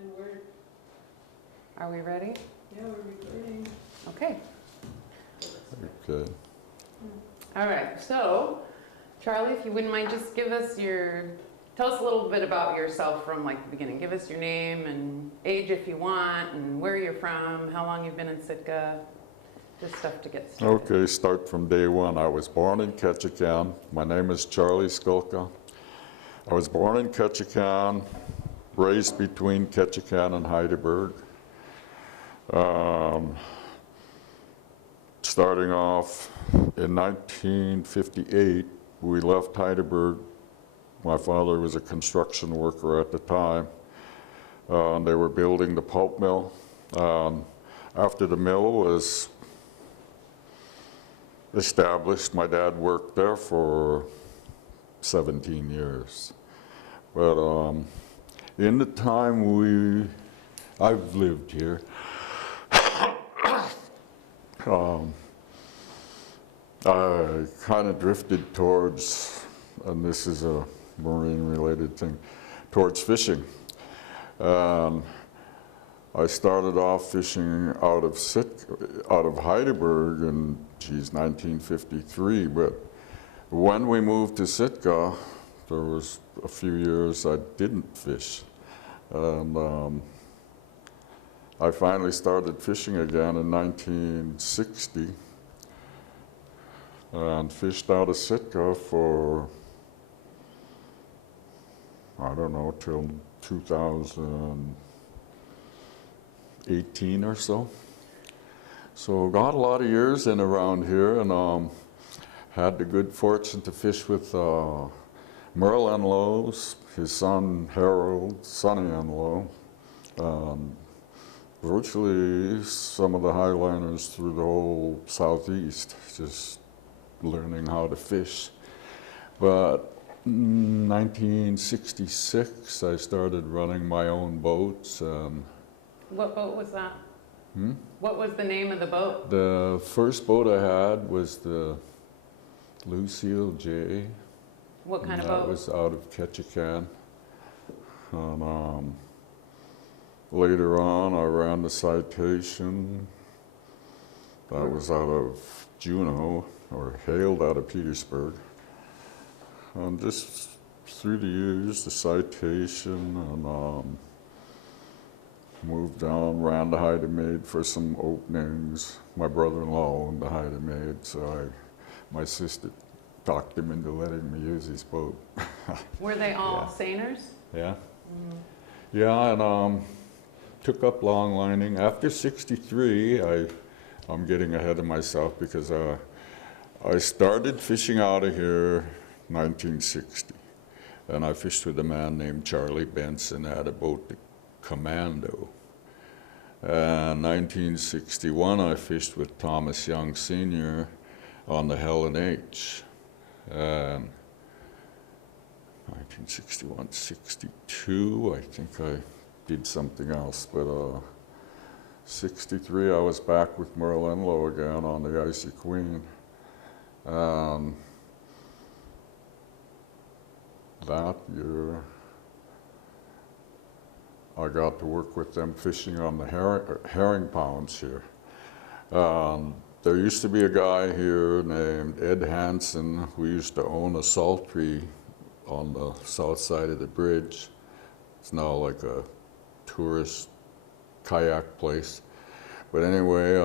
And Are we ready? yeah, we're recording. Okay. Okay. All right. So, Charlie, if you wouldn't mind, just tell us a little bit about yourself from like the beginning. Give us your name and age if you want, and where you're from, how long you've been in Sitka, just stuff to get started. Okay, start from day one. I was born in Ketchikan. My name is Charlie Skultka. I was born in Ketchikan, raised between Ketchikan and Heidelberg. Starting off in 1958, we left Heidelberg. My father was a construction worker at the time. They were building the pulp mill. After the mill was established, my dad worked there for 17 years. But in the time I've lived here, I kind of drifted towards, and this is a marine-related thing, towards fishing. I started off fishing out of Heidelberg in, 1953, but when we moved to Sitka, there was a few years I didn't fish. And I finally started fishing again in 1960 and fished out of Sitka for, I don't know, till 2018 or so. So got a lot of years in around here, and had the good fortune to fish with Merle Enlow's, his son Harold, Sonny Enlow, virtually some of the highliners through the whole southeast, just learning how to fish. But in 1966, I started running my own boats. What boat was that? Hmm? What was the name of the boat? The first boat I had was the Lucille J. What kind of That boat? was out of Ketchikan. And later on, I ran the Citation. That was out of Juneau, or hailed out of Petersburg. And just through the years, the Citation, and moved on, ran the Haida Maid for some openings. My brother-in-law owned the Haida Maid, so my sister talked him into letting me use his boat. Were they all Yeah. seiners? Yeah. Yeah, and took up long lining. After 63, I'm getting ahead of myself because I started fishing out of here 1960. And I fished with a man named Charlie Benson, had a boat, the Commando. And 1961, I fished with Thomas Young Sr. on the Helen H. And 1961, 62, I think I did something else, but 63, I was back with Merle Enlow again on the Icy Queen. That year, I got to work with them fishing on the herring pounds here. There used to be a guy here named Ed Hansen who used to own a sultry on the south side of the bridge. It's now like a tourist kayak place. But anyway,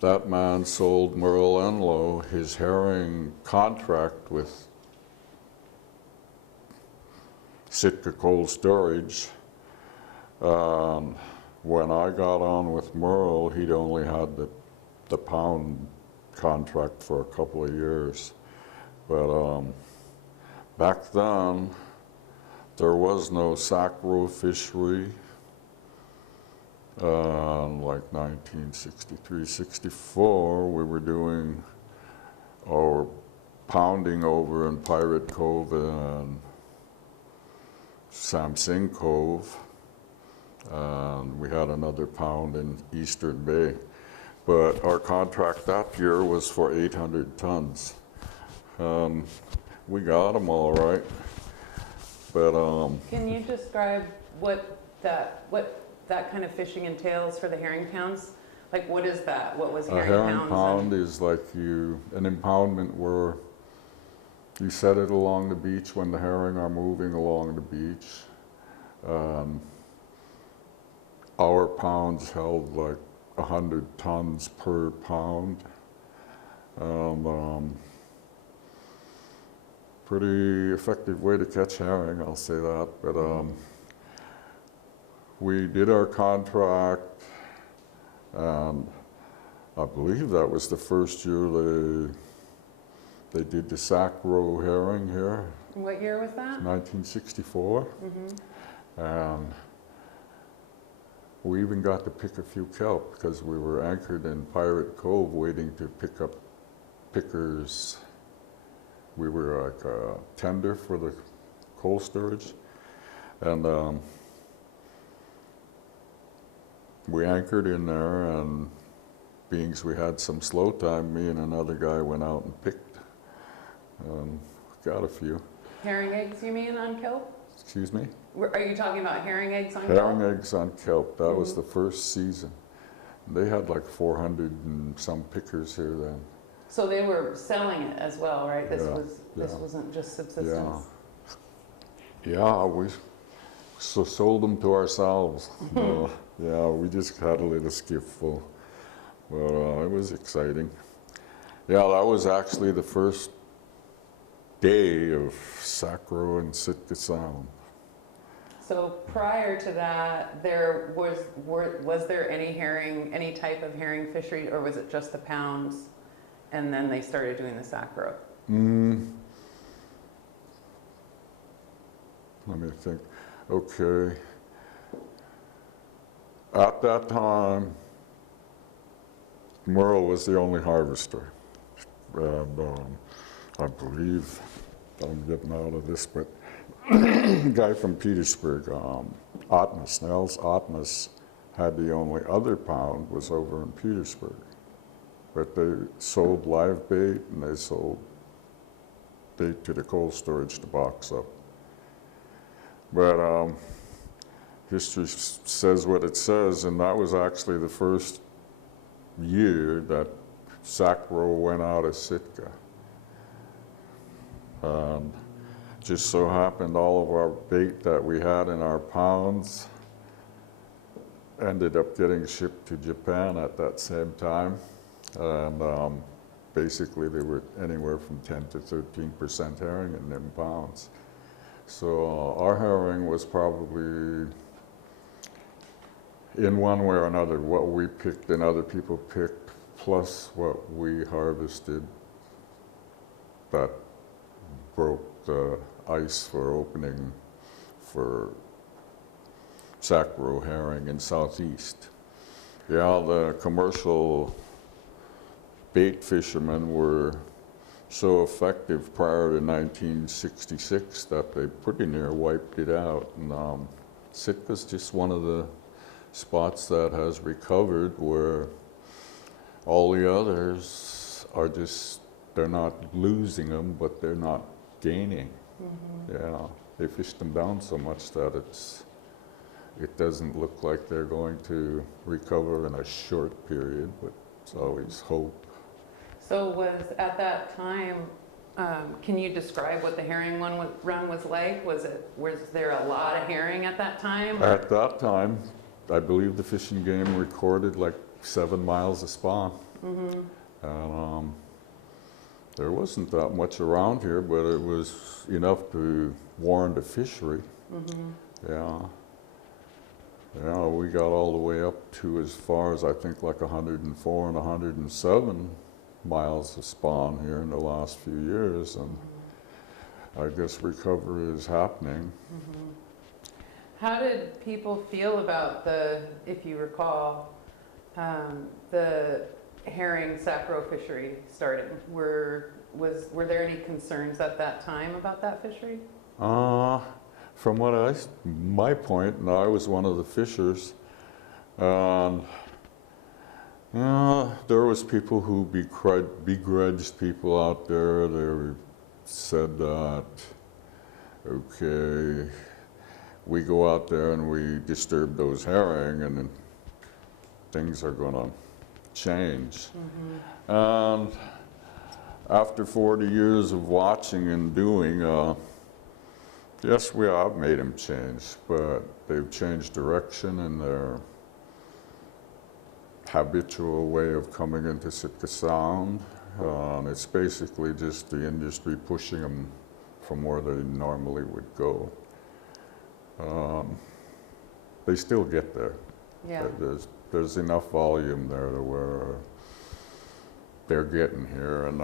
that man sold Merle Enlow his herring contract with Sitka Cold Storage. When I got on with Merle, he'd only had the pound contract for a couple of years. But back then, there was no Sacro fishery. Like 1963, 64, we were doing our pounding over in Pirate Cove and Samsing Cove. And we had another pound in Eastern Bay. But our contract that year was for 800 tons. We got them all right. But Can you describe what what that kind of fishing entails for the herring pounds? Like, what is that? What was A herring herring pounds? pound is like an impoundment where you set it along the beach when the herring are moving along the beach. Our pounds held like 100 tons per pound. Pretty effective way to catch herring, I'll say that. But we did our contract, and I believe that was the first year they did the sack roe herring here. What year was that? 1964. And we even got to pick a few kelp because we were anchored in Pirate Cove waiting to pick up pickers. We were like a tender for the cold storage. And we anchored in there, and being we had some slow time, me and another guy went out and picked. Got a few. Herring eggs, you mean, on kelp? Excuse me? Are you talking about herring eggs on Herring kelp? eggs on kelp. That was the first season. They had like 400 and some pickers here then. So they were selling it as well, right? This Yeah, wasn't just subsistence. Yeah, we sold them to ourselves. Yeah, we just had a little skiff full. But it was exciting. Yeah, that was actually the first day of Sacro and Sitka salmon. So prior to that, was there any type of herring fishery, or was it just the pounds, and then they started doing the sacro? Let me think. Okay. At that time, Merle was the only harvester. And I believe, I'm getting out of this, but a guy from Petersburg, Otmus, Nels Otmus, had the only other pound was over in Petersburg. But they sold live bait, and they sold bait to the cold storage to box up. But history says what it says, and that was actually the first year that Sacro went out of Sitka. And just so happened all of our bait that we had in our pounds ended up getting shipped to Japan at that same time. And basically they were anywhere from 10 to 13% herring in them pounds. So our herring was probably, in one way or another, what we picked and other people picked, plus what we harvested that broke the ice for opening for sacro herring in Southeast. Yeah, the commercial bait fishermen were so effective prior to 1966 that they pretty near wiped it out. And Sitka's just one of the spots that has recovered, where all the others are just, they're not losing them, but they're not gaining. Yeah, they fish them down so much that it doesn't look like they're going to recover in a short period, but it's always hope. So was at that time, can you describe what the herring run was like? Was there a lot of herring at that time? At that time, I believe the fishing game recorded like 7 miles of spawn. And there wasn't that much around here, but it was enough to warrant a fishery. Yeah. Yeah, we got all the way up to as far as I think like 104 and 107 miles of spawn here in the last few years, and I guess recovery is happening. How did people feel about if you recall, the herring sacro fishery starting? Were there any concerns at that time about that fishery? From my point, and I was one of the fishers, and there was people who begrudged people out there. They said that, okay, we go out there and we disturb those herring, and then things are going to change. And after 40 years of watching and doing, yes, we have made them change, but they've changed direction in their habitual way of coming into Sitka Sound. It's basically just the industry pushing them from where they normally would go. They still get there. Yeah. There's enough volume there to where they're getting here, and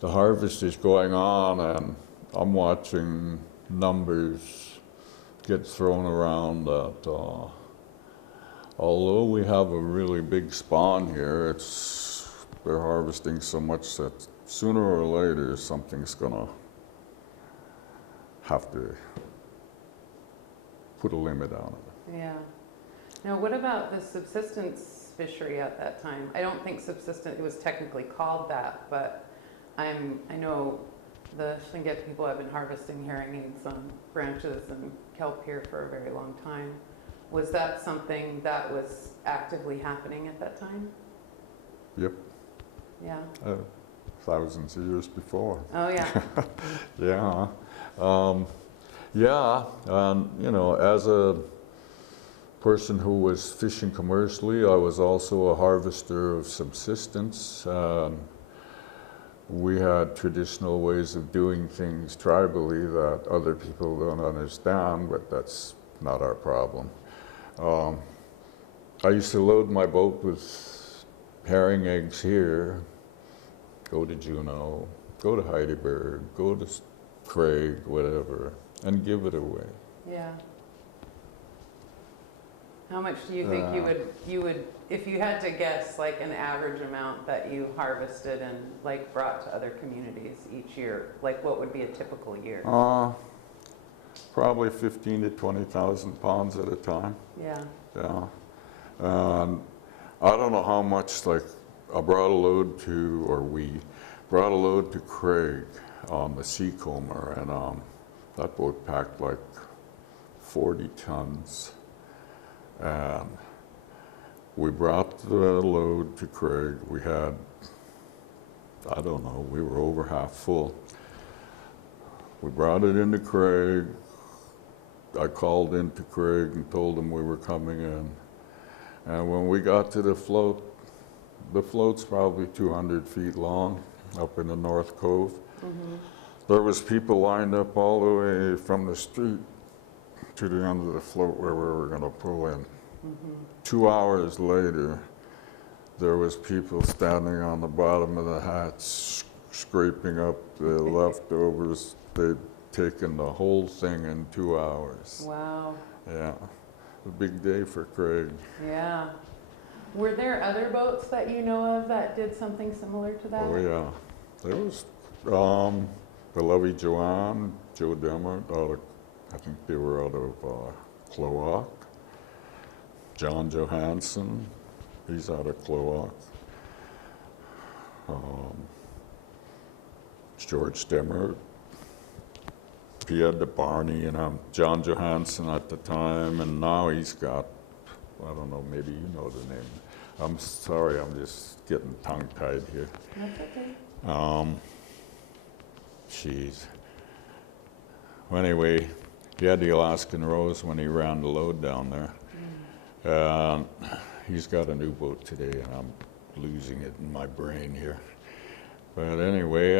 the harvest is going on, and I'm watching numbers get thrown around that although we have a really big spawn here, they're harvesting so much that sooner or later something's gonna have to put a limit on it. Yeah. Now, what about the subsistence fishery at that time? I don't think it was technically called that, but I know the Tlingit people have been harvesting herring eggs on branches and kelp here for a very long time. Was that something that was actively happening at that time? Yep. Yeah. Thousands of years before. Oh, yeah. Yeah. Yeah, and you know, as a person who was fishing commercially, I was also a harvester of subsistence. We had traditional ways of doing things tribally that other people don't understand, but that's not our problem. I used to load my boat with herring eggs here, go to Juneau, go to Heidelberg, go to Craig, whatever, and give it away. Yeah. How much do you think you would, if you had to guess, like an average amount that you harvested and like brought to other communities each year? Like what would be a typical year? Probably 15 to 20,000 pounds at a time. Yeah. Yeah. I don't know how much, like I brought a load to, or we brought a load to Craig on the Seacomber, and that boat packed like 40 tons. And we brought the load to Craig. We had, I don't know, we were over half full. We brought it into Craig. I called into Craig and told them we were coming in. And when we got to the float's probably 200 feet long up in the North Cove. Mm-hmm. There was people lined up all the way from the street to the end of the float where we were going to pull in. Mm-hmm. 2 hours later, there was people standing on the bottom of the hatch, scraping up the leftovers. They'd taken the whole thing in 2 hours. Wow. Yeah, a big day for Craig. Yeah. Were there other boats that you know of that did something similar to that? Oh yeah, there was the Levy Joanne, Joe Demert, I think they were out of Cloak. John Johansson, he's out of Cloak. George Demert, Pierre de Barney, and John Johansson at the time, and now he's got, I don't know, maybe you know the name. I'm sorry, I'm just getting tongue-tied here. That's okay. Jeez. Well, anyway, he had the Alaskan Rose when he ran the load down there. He's got a new boat today, and I'm losing it in my brain here. But anyway,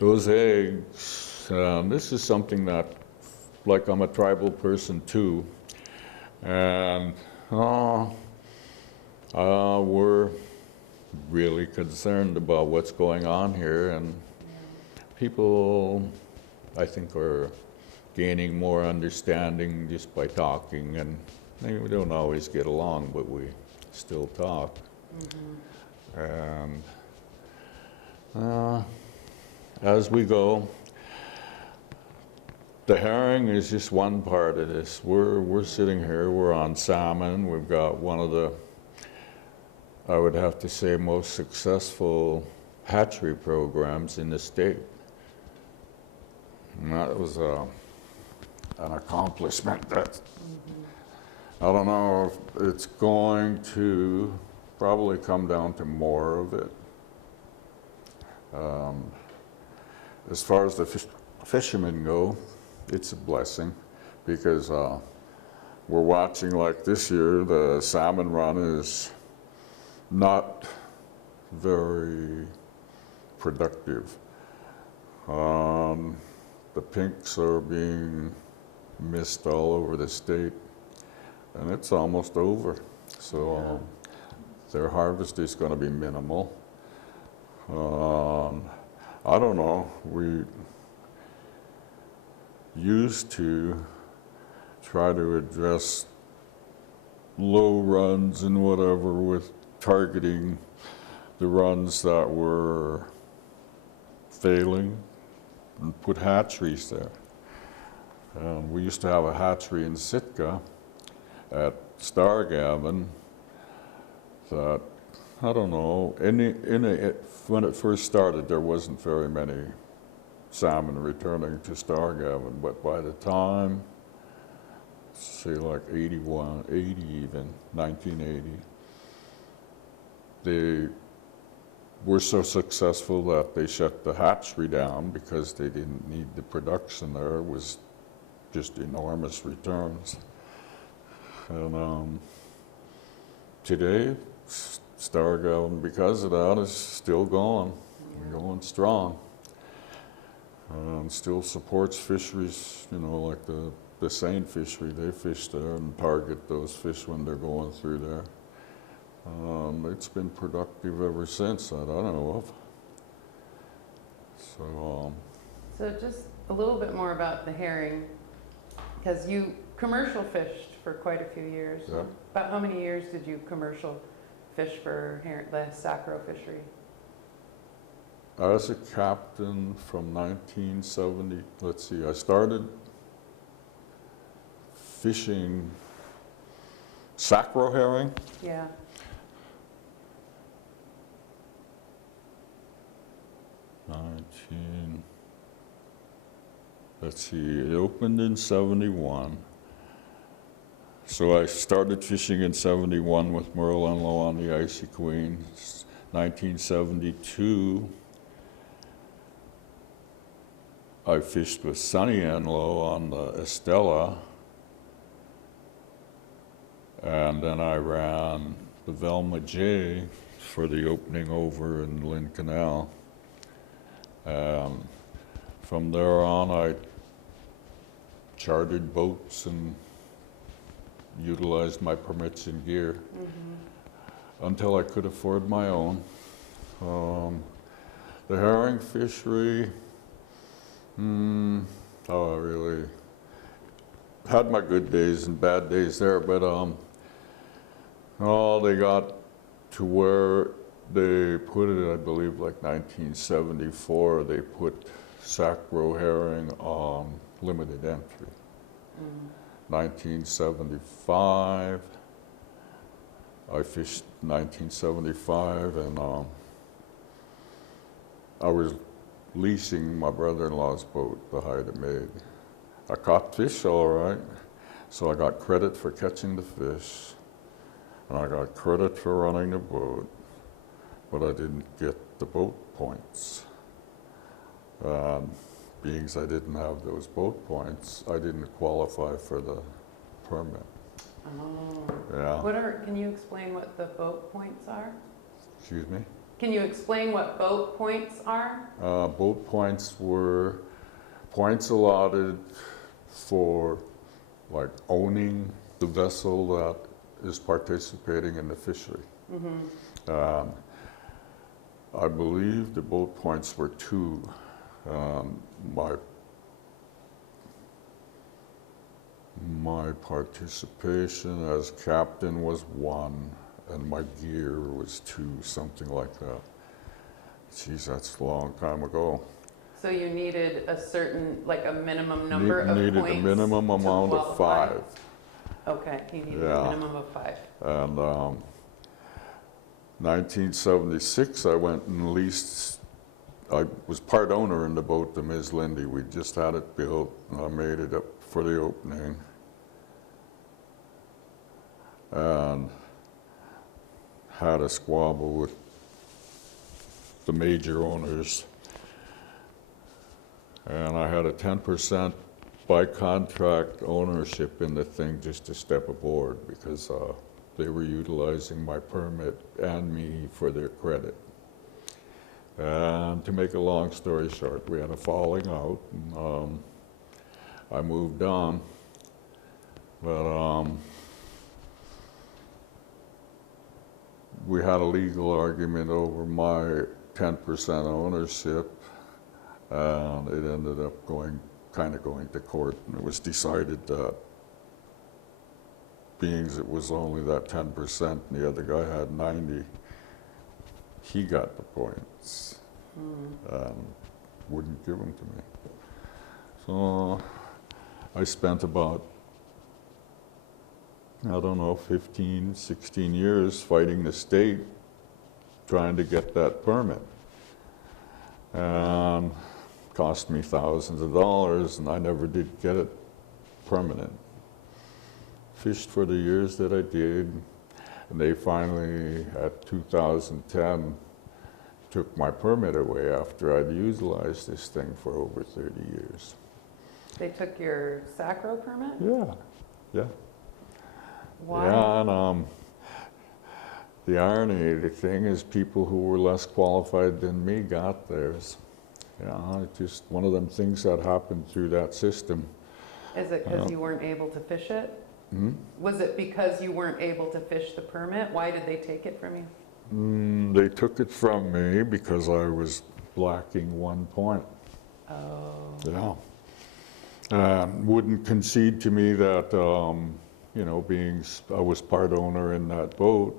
those eggs, this is something that, like, I'm a tribal person too, and we're really concerned about what's going on here, and people, I think, are gaining more understanding just by talking, and we don't always get along, but we still talk. Mm-hmm. And as we go, the herring is just one part of this. We're sitting here, we're on salmon. We've got one of the, I would have to say, most successful hatchery programs in the state. And that was an accomplishment that I don't know if it's going to probably come down to more of it. As far as the fishermen go, it's a blessing because we're watching, like this year, the salmon run is not very productive. The pinks are being missed all over the state, and it's almost over. So their harvest is going to be minimal. I don't know, we used to try to address low runs and whatever with targeting the runs that were failing and put hatcheries there. We used to have a hatchery in Sitka at Stargavan that, I don't know, when it first started there wasn't very many salmon returning to Stargavan, but by the time, say like 81, 80 even, 1980, they were so successful that they shut the hatchery down because they didn't need the production there. It was just enormous returns. And today, Stargavan, because of that, is still going strong. Still supports fisheries, you know, like the seine fishery. They fish there and target those fish when they're going through there. It's been productive ever since that I know of. So just a little bit more about the herring, because you commercial fished for quite a few years. Yeah. About how many years did you commercial fish for the Sacro fishery? I was a captain from 1970. Let's see, I started fishing Sacro herring. Yeah. Let's see, it opened in 71. So I started fishing in 71 with Merle and Low on the Icy Queen. 1972, I fished with Sonny and Low on the Estella. And then I ran the Velma J for the opening over in Lynn Canal. From there on, I chartered boats and utilized my permits and gear until I could afford my own. The herring fishery, I really had my good days and bad days there, but they got to where they put it, I believe, like 1974, they put Sacro herring on limited entry. 1975, I fished 1975, and I was leasing my brother-in-law's boat, the Haida Maid. I caught fish all right, so I got credit for catching the fish, and I got credit for running the boat, but I didn't get the boat points. Being as I didn't have those boat points, I didn't qualify for the permit. Oh. Yeah. Can you explain what the boat points are? Excuse me? Can you explain what boat points are? Boat points were points allotted for like owning the vessel that is participating in the fishery. I believe the boat points were 2. My participation as captain was 1, and my gear was 2, something like that. Geez, that's a long time ago. So you needed a certain, like a minimum number of points? Needed a minimum amount of 5. Okay, you needed a minimum of 5. And 1976, I went and leased I was part owner in the boat, the Ms. Lindy. We just had it built, and I made it up for the opening. And had a squabble with the major owners. And I had a 10% by contract ownership in the thing just to step aboard because they were utilizing my permit and me for their credit. And to make a long story short, we had a falling out. And, I moved on, but we had a legal argument over my 10% ownership, and it ended up going to court, and it was decided that being as it was only that 10% and the other guy had 90, he got the points and wouldn't give them to me. So I spent about, I don't know, 15, 16 years fighting the state trying to get that permit. And cost me thousands of dollars, and I never did get it permanent. Fished for the years that I did, and they finally, at 2010, took my permit away after I'd utilized this thing for over 30 years. They took your sacro permit? Yeah. Why? Yeah, and the irony, the thing is, people who were less qualified than me got theirs. Yeah, it's just one of them things that happened through that system. Is it because you weren't able to fish it? Hmm? Was it because you weren't able to fish the permit? Why did they take it from you? They took it from me because I was lacking 1 point. Oh. Yeah. Wouldn't concede to me that, you know, I was part owner in that boat,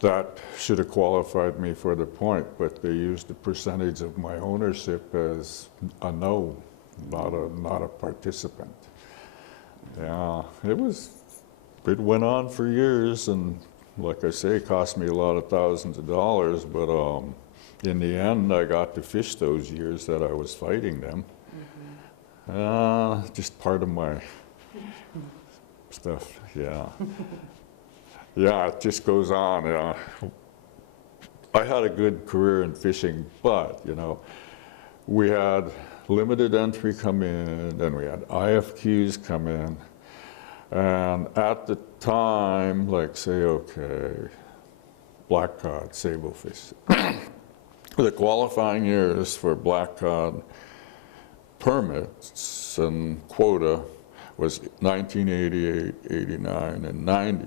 that should have qualified me for the point, but they used the percentage of my ownership as a no, not a participant. Yeah, it went on for years, and like I say, it cost me a lot of thousands of dollars, but in the end, I got to fish those years that I was fighting them. Just part of my stuff, yeah. Yeah, it just goes on. I had a good career in fishing, but, you know, we had limited entry come in, then we had IFQs come in, and at the time, like say, okay, black cod, sablefish. The qualifying years for black cod permits and quota was 1988, 89, and 90.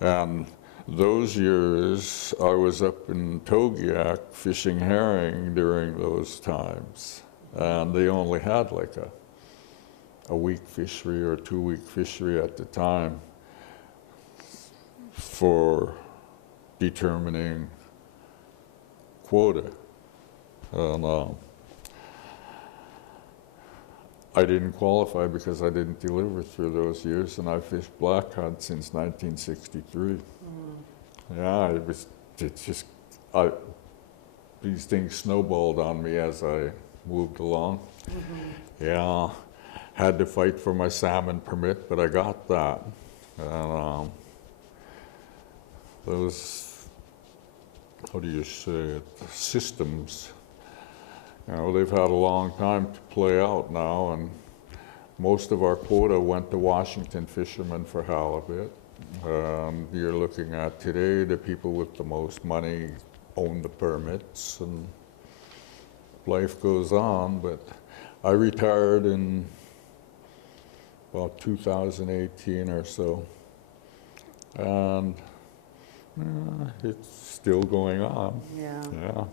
And those years, I was up in Togiak fishing herring during those times. And they only had like a week fishery or 2-week fishery at the time for determining quota. And I didn't qualify because I didn't deliver through those years, and I fished black cod since 1963. Yeah, these things snowballed on me as I moved along. Yeah, had to fight for my salmon permit, but I got that. And those, how do you say it, systems, you know, they've had a long time to play out now, and most of our quota went to Washington fishermen for halibut. You're looking at today, the people with the most money own the permits, and life goes on. But I retired in about 2018 or so, and it's still going on. Yeah.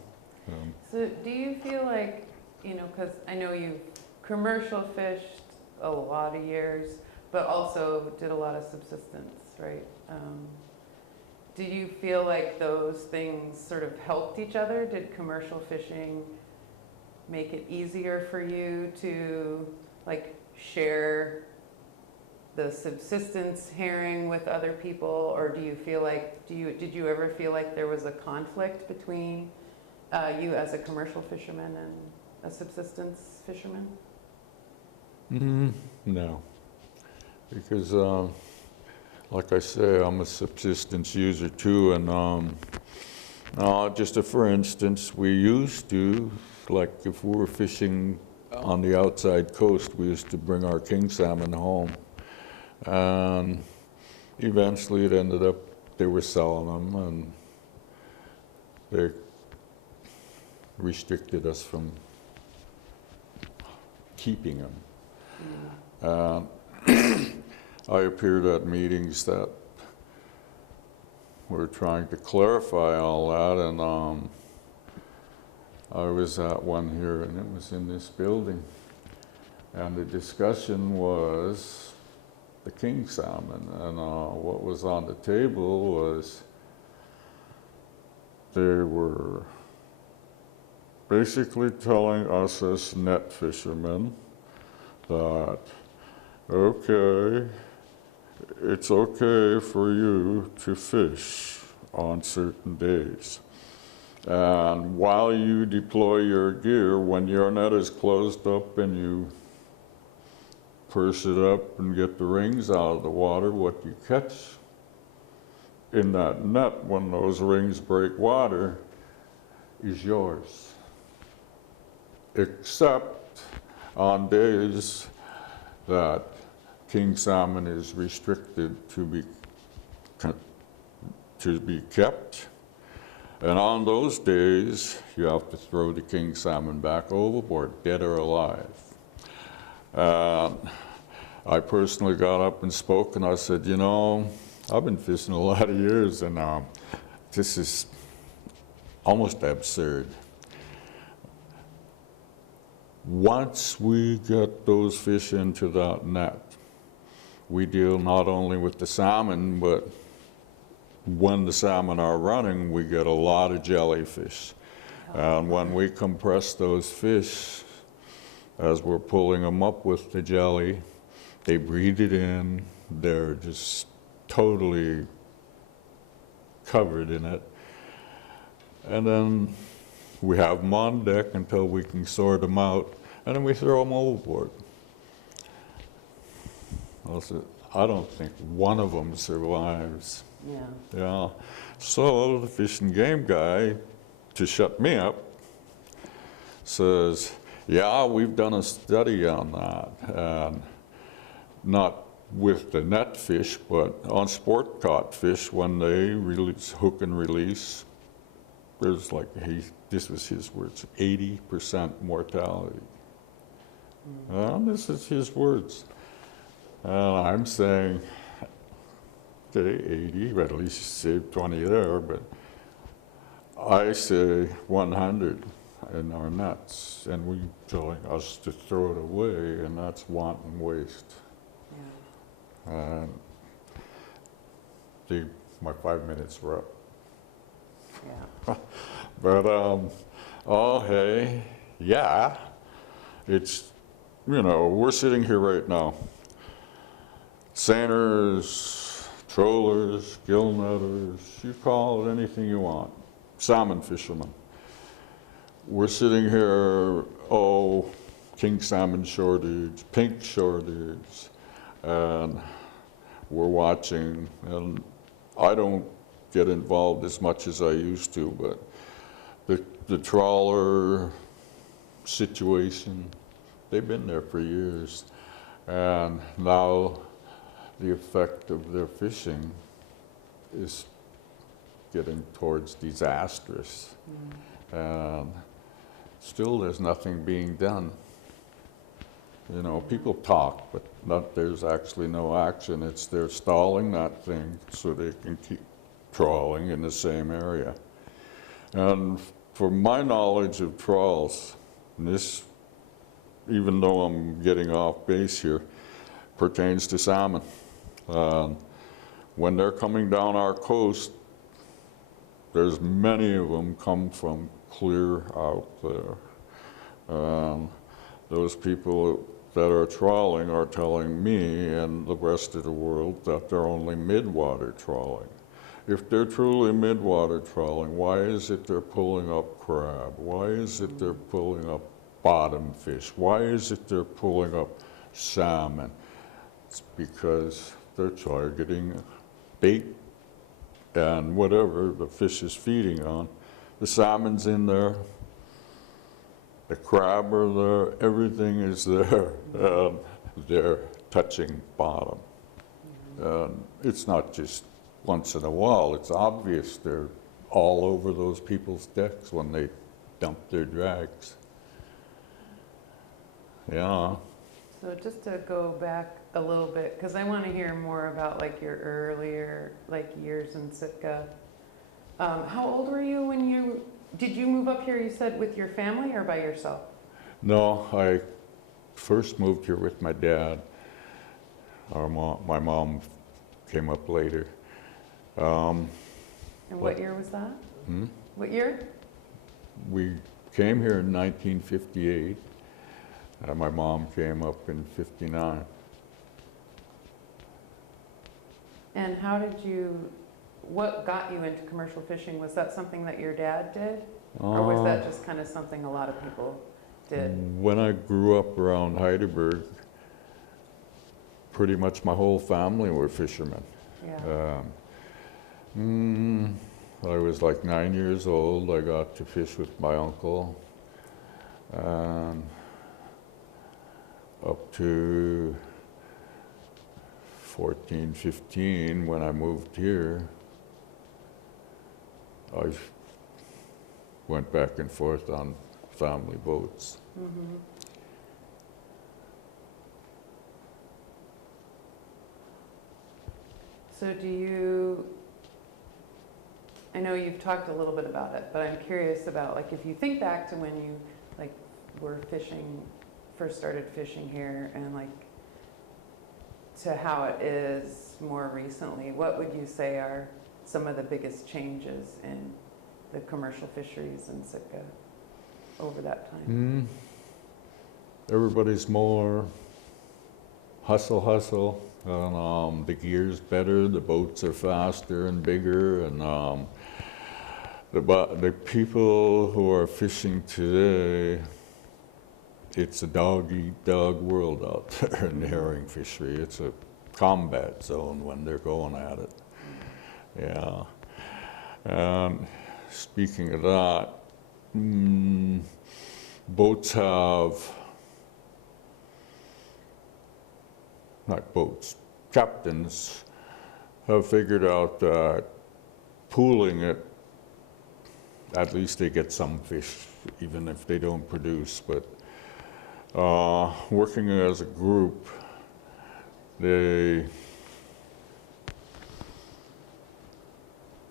So do you feel like, you know, because I know you've commercial fished a lot of years, but also did a lot of subsistence, right? Do you feel like those things sort of helped each other? Did commercial fishing make it easier for you to like share the subsistence herring with other people, or do you feel like, did you ever feel like there was a conflict between you as a commercial fisherman and a subsistence fisherman? No, because like I say, I'm a subsistence user too, and just for instance, we used to, like if we were fishing on the outside coast, we used to bring our king salmon home, and eventually it ended up they were selling them, and they restricted us from keeping them. I appeared at meetings that were trying to clarify all that, and I was at one here, and it was in this building, and the discussion was the king salmon, and what was on the table was they were basically telling us as net fishermen that, okay, it's okay for you to fish on certain days. And while you deploy your gear, when your net is closed up and you purse it up and get the rings out of the water, what you catch in that net when those rings break water is yours. Except on days that king salmon is restricted to be kept. And on those days, you have to throw the king salmon back overboard, dead or alive. I personally got up and spoke, and I said, you know, I've been fishing a lot of years, and this is almost absurd. Once we get those fish into that net, we deal not only with the salmon, but when the salmon are running, we get a lot of jellyfish. And when we compress those fish, as we're pulling them up with the jelly, they breathe it in, they're just totally covered in it. And then we have them on deck until we can sort them out, and then we throw them overboard. I don't think one of them survives. Yeah. Yeah. So the Fish and Game guy, to shut me up, says, yeah, we've done a study on that, and not with the net fish, but on sport caught fish, when they release, hook and release, there's like, this was his words, 80% mortality. And this is his words. And I'm saying, okay, 80, but at least you saved 20 there, but I say 100 in our nets, and we telling us to throw it away, and that's wanton waste. Yeah. And my 5 minutes were up. Yeah. But, oh, hey, yeah, it's, you know, we're sitting here right now. Seiners, trollers, gill netters, you call it anything you want. Salmon fishermen. We're sitting here, king salmon shortage, pink shortage, and we're watching, and I don't get involved as much as I used to, but the trawler situation, they've been there for years, and now the effect of their fishing is getting towards disastrous. And still there's nothing being done. You know, people talk, but there's actually no action. They're stalling that thing so they can keep trawling in the same area. And for my knowledge of trawls, and this, even though I'm getting off base here, pertains to salmon. When they're coming down our coast, there's many of them come from clear out there. Those people that are trawling are telling me and the rest of the world that they're only mid-water trawling. if they're truly midwater trawling, why is it they're pulling up crab? Why is it they're pulling up bottom fish? Why is it they're pulling up salmon? It's because they're targeting bait and whatever the fish is feeding on. The salmon's in there, the crab are there, everything is there, and they're touching bottom. And it's not just once in a while, it's obvious they're all over those people's decks when they dump their drags. Yeah. So just to go back a little bit, because I want to hear more about like your earlier like years in Sitka. How old were you when did you move up here, you said, with your family or by yourself? No, I first moved here with my dad. My mom came up later. And what year was that? What year? We came here in 1958. My mom came up in 59. And what got you into commercial fishing? Was that something that your dad did? Or was that just kind of something a lot of people did? When I grew up around Heidelberg, pretty much my whole family were fishermen. Yeah. I was like 9 years old. I got to fish with my uncle. Up to 14, 15, when I moved here, I went back and forth on family boats. Mm-hmm. So I know you've talked a little bit about it, but I'm curious about, like, if you think back to when you, like, first started fishing here, and, like, to how it is more recently, what would you say are some of the biggest changes in the commercial fisheries in Sitka over that time? Everybody's more hustle, and the gear's better, the boats are faster and bigger, and the people who are fishing today, it's a dog-eat-dog world out there in the herring fishery. It's a combat zone when they're going at it. Yeah. And speaking of that, boats have, not boats, captains have figured out that pooling it, at least they get some fish, even if they don't produce. But working as a group, they're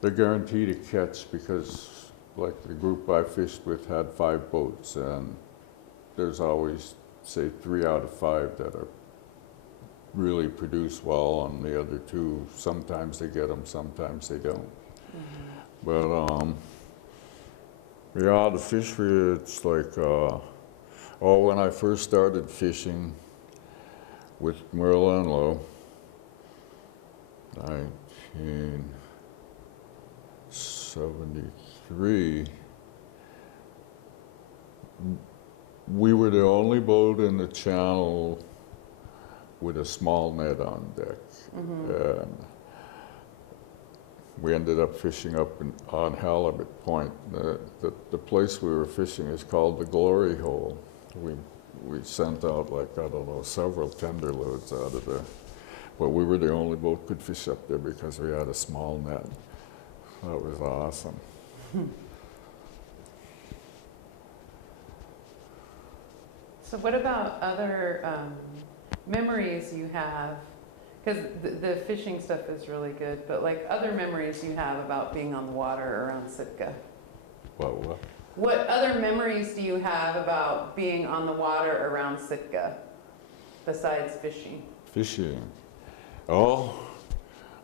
guaranteed a catch, because like the group I fished with had 5 boats, and there's always, say, 3 out of 5 that are really produce well, and the other 2, sometimes they get them, sometimes they don't. But yeah, the fishery, it's like, when I first started fishing with Merle and Lowe, 1973, we were the only boat in the channel with a small net on deck. And we ended up fishing up on Halibut Point. The place we were fishing is called the Glory Hole. We sent out, like, I don't know, several tender loads out of there. But we were the only boat could fish up there because we had a small net. That was awesome. So what about other memories you have? Because the fishing stuff is really good, but like other memories you have about being on the water around Sitka? What? What other memories do you have about being on the water around Sitka besides fishing? Fishing. Oh,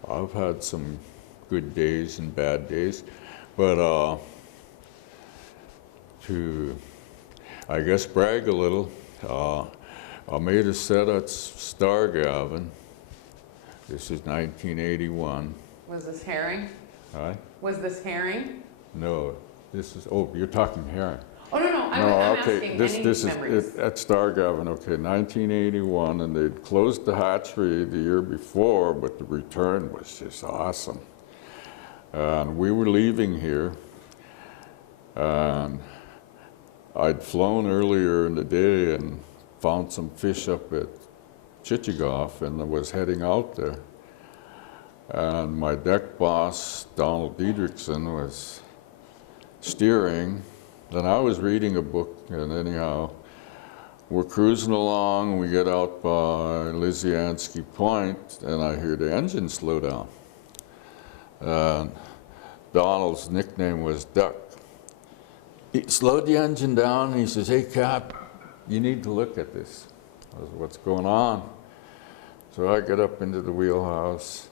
I've had some good days and bad days, but to, I guess, brag a little, I made a set at Stargavin. This is 1981. Was this herring? Aye? Was this herring? No, this is, oh, you're talking herring. Oh, no, no, I'm asking this any is memories. at Stargavin, okay, 1981, and they'd closed the hatchery the year before, but the return was just awesome. And we were leaving here, and I'd flown earlier in the day and found some fish up at Chichagof, and I was heading out there. And my deck boss, Donald Diedrichson, was steering, and I was reading a book, and anyhow, we're cruising along, we get out by Lysianski Point, and I hear the engine slow down. And Donald's nickname was Duck. He slowed the engine down, and he says, "Hey, Cap, you need to look at this." I said, "What's going on?" So I get up into the wheelhouse,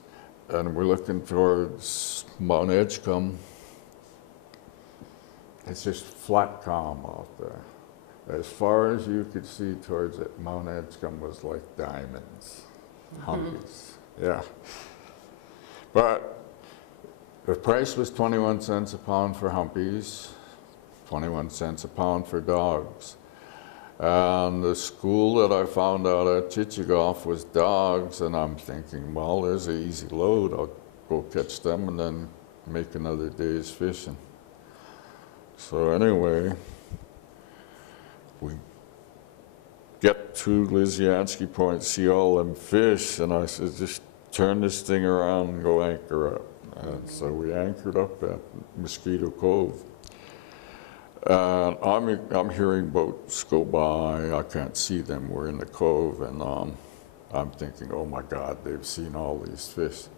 and we're looking towards Mount Edgecombe. It's just flat calm out there. As far as you could see towards it, Mount Edgecombe was like diamonds, humpies, yeah. But the price was 21 cents a pound for humpies, 21 cents a pound for dogs. And the school that I found out at Chichagof was dogs, and I'm thinking, well, there's an easy load. I'll go catch them and then make another day's fishing. So anyway, we get to Lysianski Point, see all them fish, and I said, just turn this thing around and go anchor up. And so we anchored up at Mosquito Cove. And I'm hearing boats go by. I can't see them. We're in the cove, and I'm thinking, oh my God, they've seen all these fish.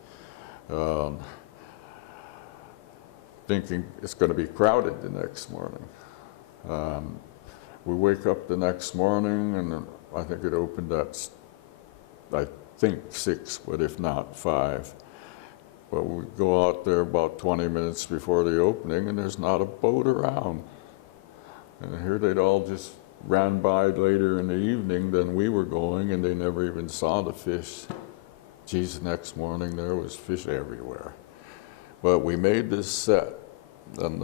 Thinking it's going to be crowded the next morning. We wake up the next morning, and I think it opened at, I think 6, but if not 5. But we go out there about 20 minutes before the opening, and there's not a boat around. And here they'd all just ran by later in the evening than we were going, and they never even saw the fish. Geez, the next morning there was fish everywhere. But we made this set, and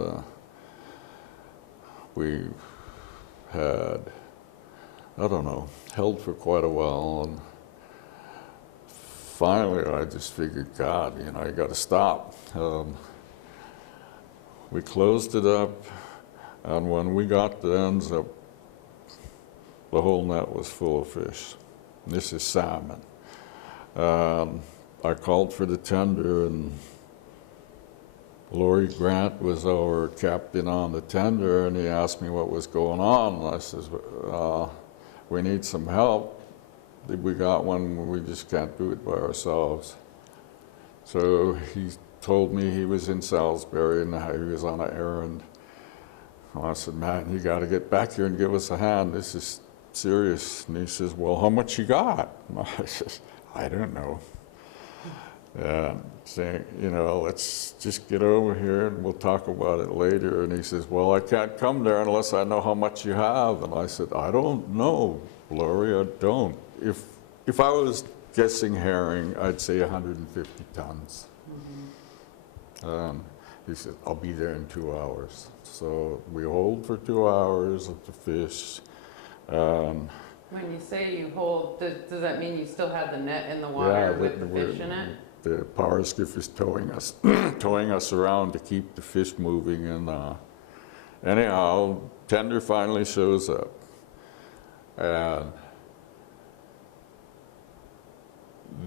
we had, I don't know, held for quite a while, and finally I just figured, God, you know, you got to stop. We closed it up, and when we got the ends up, the whole net was full of fish. This is salmon. I called for the tender, and Laurie Grant was our captain on the tender, and he asked me what was going on. And I says, we need some help. We got one, we just can't do it by ourselves. So he told me he was in Salisbury and he was on an errand. And I said, man, you got to get back here and give us a hand. This is serious. And he says, well, how much you got? And I says, I don't know. Saying, you know, let's just get over here and we'll talk about it later. And he says, well, I can't come there unless I know how much you have. And I said, I don't know, Laurie, I don't. If I was guessing herring, I'd say 150 tons. Mm-hmm. He said, I'll be there in 2 hours. So we hold for 2 hours of the fish. When you say you hold, does that mean you still have the net in the water with the fish in it? The power skiff is towing us, towing us around to keep the fish moving. And anyhow, tender finally shows up. And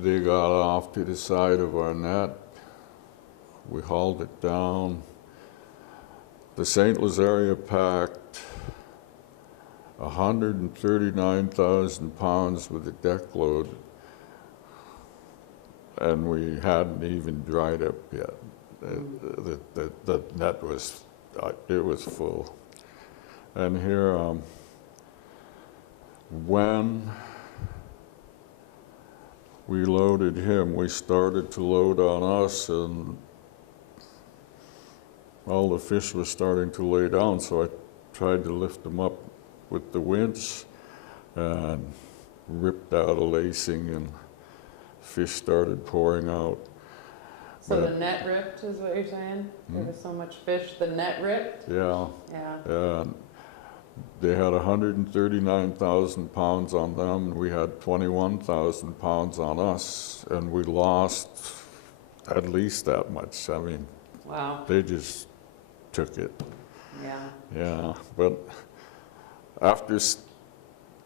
they got off to the side of our net. We hauled it down. The St. Lazaria packed 139,000 pounds with a deck load, and we hadn't even dried up yet. The net was, it was full. And here, when we loaded him, we started to load on us, and all the fish was starting to lay down, so I tried to lift them up with the winch and ripped out a lacing, and fish started pouring out. So But- the net ripped is what you're saying? There Hmm? was so much fish, the net ripped? Yeah, Yeah. and they had 139,000 pounds on them, and we had 21,000 pounds on us, and we lost at least that much. I mean, Wow. they just took it. Yeah. Yeah, but after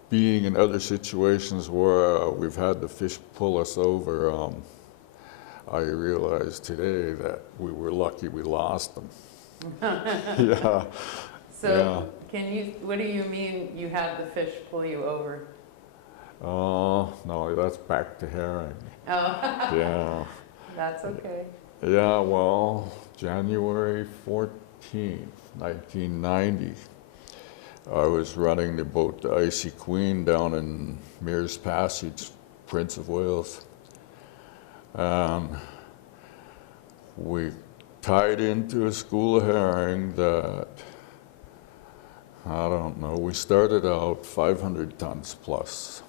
being in other situations where we've had the fish pull us over, I realized today that we were lucky we lost them. Yeah, So what do you mean you had the fish pull you over? oh, no, that's back to herring. Oh, Yeah, that's okay. yeah, well, January 14th, 1990, I was running the boat, the Icy Queen, down in Mears Passage, Prince of Wales. We tied into a school of herring that, I don't know, we started out 500 tons plus.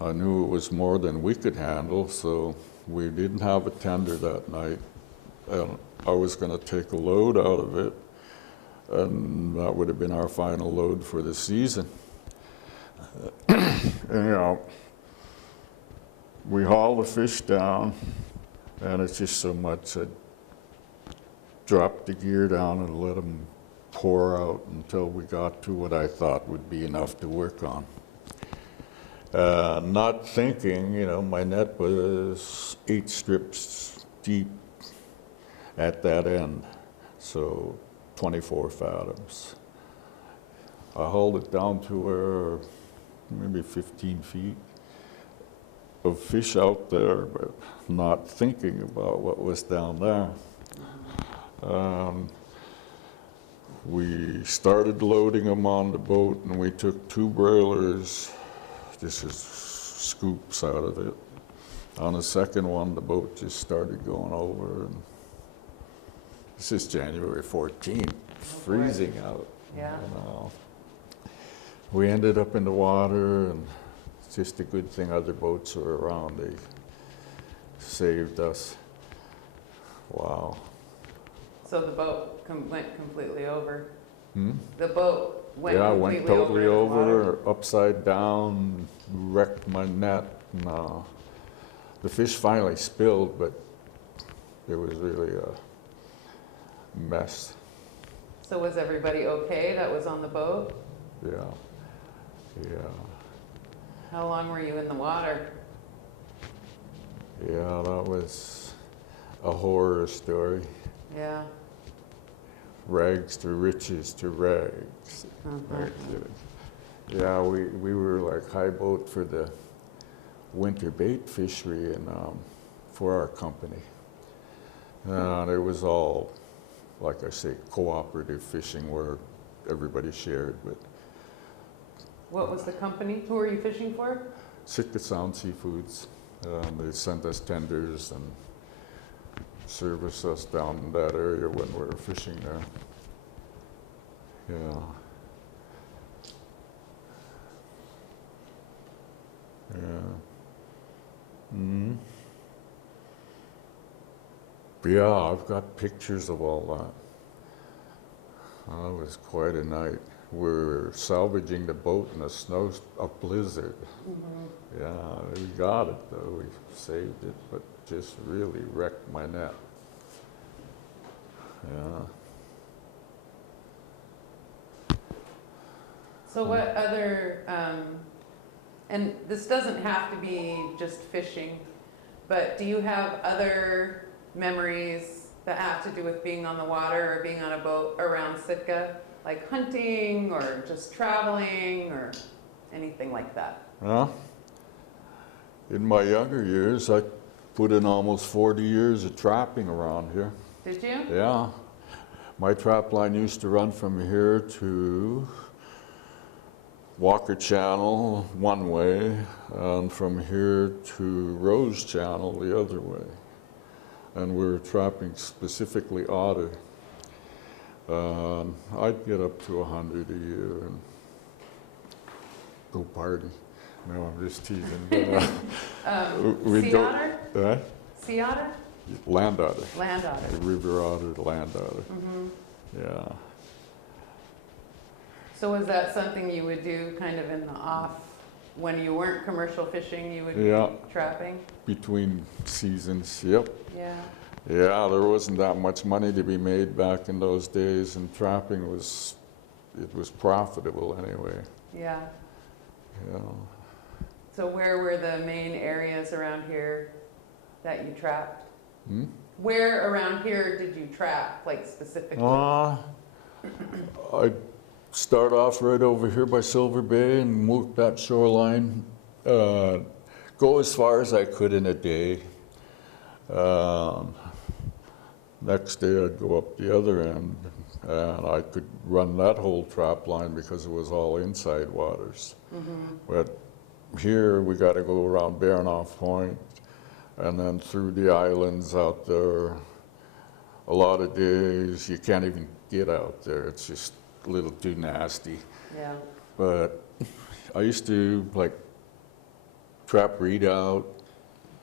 I knew it was more than we could handle, so we didn't have a tender that night. And I was going to take a load out of it, and that would have been our final load for the season. Anyhow, we hauled the fish down, and it's just so much. I dropped the gear down and let them pour out until we got to what I thought would be enough to work on. Not thinking, you know, my net was 8 strips deep at that end, so 24 fathoms. I hauled it down to where maybe 15 feet of fish out there, but not thinking about what was down there. We started loading them on the boat, and we took 2 broilers, this is scoops out of it. On the second one, the boat just started going over, and this is January 14th, freezing out. Yeah. You know. We ended up in the water, and it's just a good thing other boats were around. They saved us. Wow. So the boat went completely over? Hmm? The boat went Yeah, completely went totally in the water? over, upside down, wrecked my net. No. The fish finally spilled, but it was really a mess. So was everybody okay that was on the boat? Yeah, yeah, How long were you in the water? yeah, that was a horror story. Yeah. Rags to riches to rags. Uh-huh. Yeah, we were like high boat for the winter bait fishery and for our company. And it was all, like I say, cooperative fishing where everybody shared. But What was the company? Who were you fishing for? Sitka Sound Seafoods, they sent us tenders and service us down in that area when we were fishing there. Yeah. Yeah. Mm-hmm. Yeah, I've got pictures of all that. That was quite a night. We're salvaging the boat in a blizzard. Mm-hmm. Yeah, we got it though. We saved it, but just really wrecked my net. Yeah. So what other, and this doesn't have to be just fishing, but do you have other memories that have to do with being on the water or being on a boat around Sitka? Like hunting or just traveling or anything like that? Yeah. In my younger years, I put in almost 40 years of trapping around here. Did you? Yeah. My trap line used to run from here to Walker Channel one way, and from here to Rose Channel the other way. And we were trapping specifically otter. I'd get up to 100 a year and go party. No, I'm just teasing. But, Sea otter? Sea otter? Land otter. Land otter. The river otter, the land otter. Yeah. So was that something you would do kind of in the off, when you weren't commercial fishing, you would Yeah. be trapping? Between seasons, yep. Yeah. Yeah, there wasn't that much money to be made back in those days, and trapping was, it was profitable anyway. Yeah. Yeah. So where were the main areas around here that you trapped? Where around here did you trap, like specifically? I'd start off right over here by Silver Bay and move that shoreline, go as far as I could in a day. Next day I'd go up the other end, and I could run that whole trap line because it was all inside waters. But here we got to go around Baranoff Point and then through the islands out there. A lot of days you can't even get out there. It's just a little too nasty. Yeah. But I used to like trap redoubt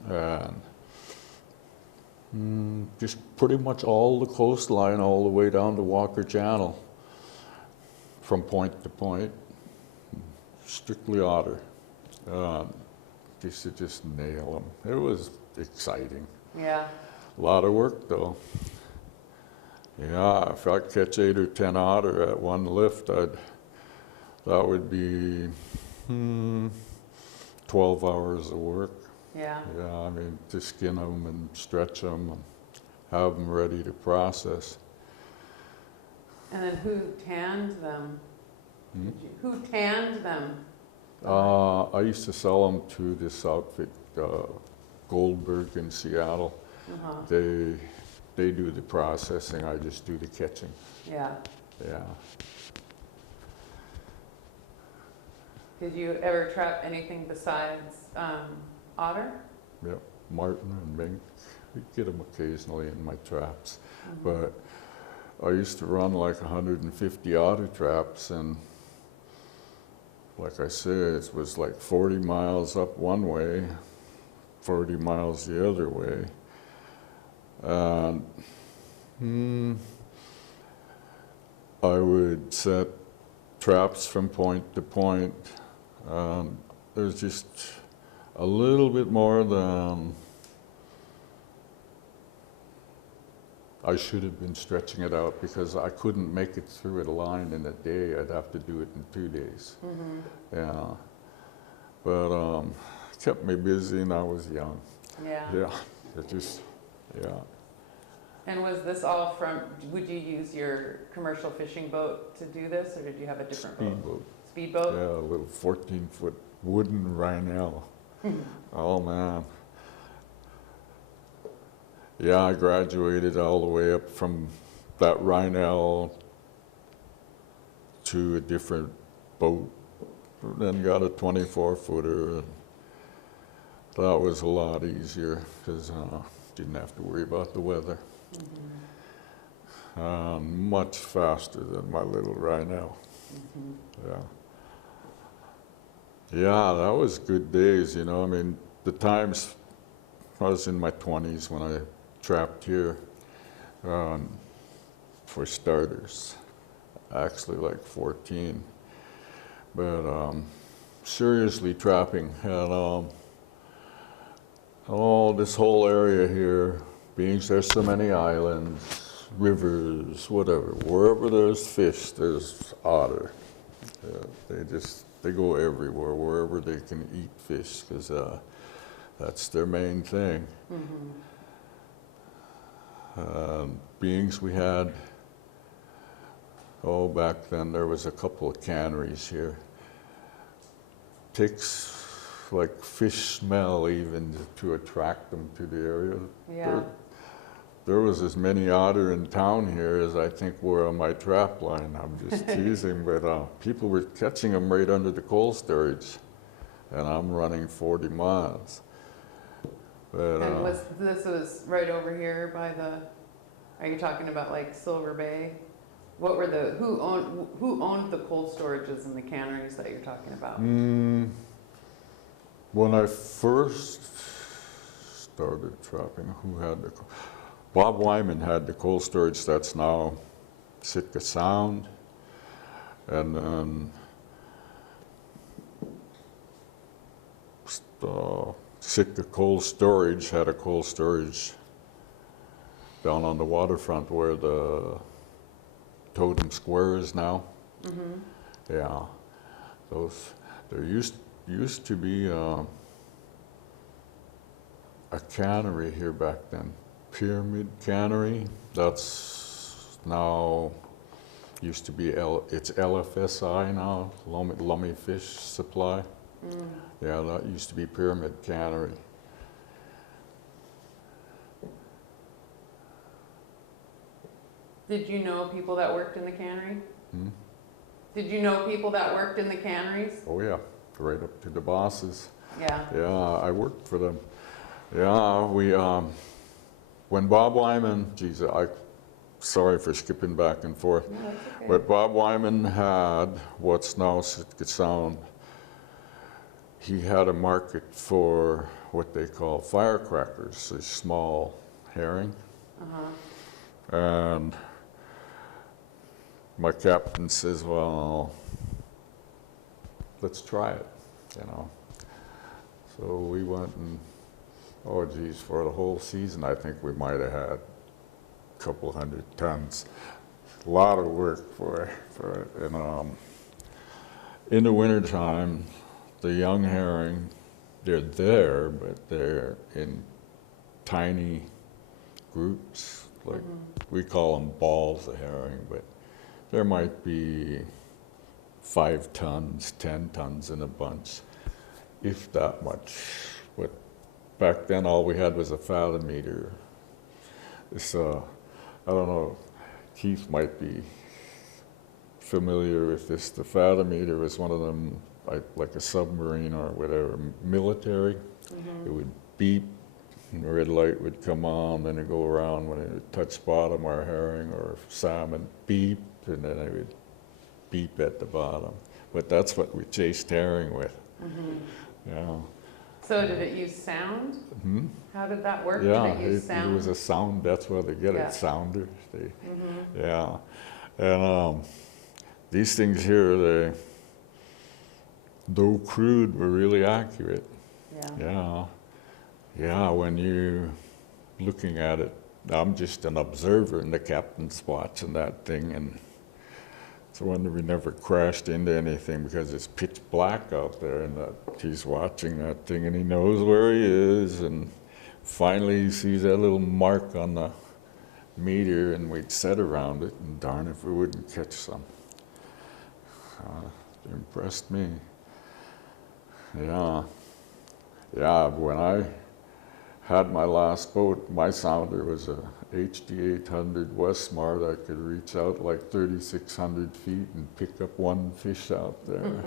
and just pretty much all the coastline all the way down to Walker Channel from point to point. Strictly otter. Used to just nail them. It was exciting. Yeah. A lot of work though. Yeah, if I catch 8 or 10 otter at one lift, that would be 12 hours of work. Yeah. Yeah, I mean, to skin them and stretch them and have them ready to process. And then who tanned them? Who tanned them? I used to sell them to this outfit, Goldberg in Seattle. They do the processing, I just do the catching. Yeah. Yeah. Did you ever trap anything besides otter? Yep, martin and mink. We get them occasionally in my traps. But I used to run like 150 otter traps, and like I said, it was like 40 miles up one way, 40 miles the other way. And I would set traps from point to point. There's just a little bit more than I should have been stretching it out, because I couldn't make it through a line in a day. I'd have to do it in 2 days. Yeah. But kept me busy, and I was young. Yeah. Yeah. It just, yeah. And was this all from, would you use your commercial fishing boat to do this, or did you have a different boat? Speedboat. Speedboat? Yeah, a little 14-foot wooden Rhinell. Oh, man. Yeah, I graduated all the way up from that Rhinell to a different boat, then got a 24-footer. That was a lot easier, because didn't have to worry about the weather. Much faster than my little Rhinell. Yeah. Yeah, that was good days, you know. I mean, the times, I was in my 20s when I trapped here, for starters. Actually like 14. But seriously trapping, and this whole area here, being there's so many islands, rivers, whatever, wherever there's fish, there's otter. They go everywhere, wherever they can eat fish, because that's their main thing. Beings we had, back then there was a couple of canneries here. Takes like fish smell even to attract them to the area. Yeah. There was as many otter in town here as I think were on my trap line. I'm just teasing, but people were catching them right under the coal storage, and I'm running 40 miles. But, And this was right over here by the, are you talking about like Silver Bay? What were who owned the cold storages and the canneries that you're talking about? When I first started trapping. Who had the? Bob Wyman had the cold storage that's now Sitka Sound, and then Sitka Cold Storage had a cold storage down on the waterfront where the Totem Square is now. Mm-hmm. Yeah, there used to be a cannery here back then, Pyramid Cannery. That's now used to be it's LFSI now, Lummi Fish Supply. Mm. Yeah, that used to be Pyramid Cannery. Did you know people that worked in the cannery? Hmm? Did you know people that worked in the canneries? Oh yeah, right up to the bosses. Yeah. Yeah, I worked for them. Yeah, when Bob Wyman, sorry for skipping back and forth, No, that's okay. but Bob Wyman had what's now Sitka Sound. He had a market for what they call firecrackers, a small herring. Uh-huh. And my captain says, well, let's try it, you know. So we went and, oh geez, for the whole season, I think we might have had a couple 100 tons. A lot of work for it. And in the wintertime, the young herring, they're there, but they're in tiny groups. Like we call them balls of herring, but there might be 5 tons, 10 tons in a bunch, if that much. But back then, all we had was a fathometer. So I don't know. Keith might be familiar with this. The fathometer was one of them, like a submarine or whatever, military. Mm-hmm. It would beep, and the red light would come on, then it'd go around when it would touch bottom or herring or salmon, beep, and then it would beep at the bottom. But that's what we chased herring with. Mm-hmm. Yeah. So did it use sound? Hmm? How did that work? Yeah, Did it use sound? it was a sound. That's why they get Yeah. it, sounder. Mm-hmm. Yeah, and these things here, though crude, were really accurate. Yeah. Yeah, when you looking at it, I'm just an observer, and the captain's watching that thing, and it's a wonder we never crashed into anything because it's pitch black out there, and he's watching that thing, and he knows where he is, and finally he sees that little mark on the meter, and we'd set around it, and darn if we wouldn't catch some. It impressed me. Yeah, when I had my last boat, my sounder was a HD 800 Westmart. I could reach out like 3,600 feet and pick up one fish out there.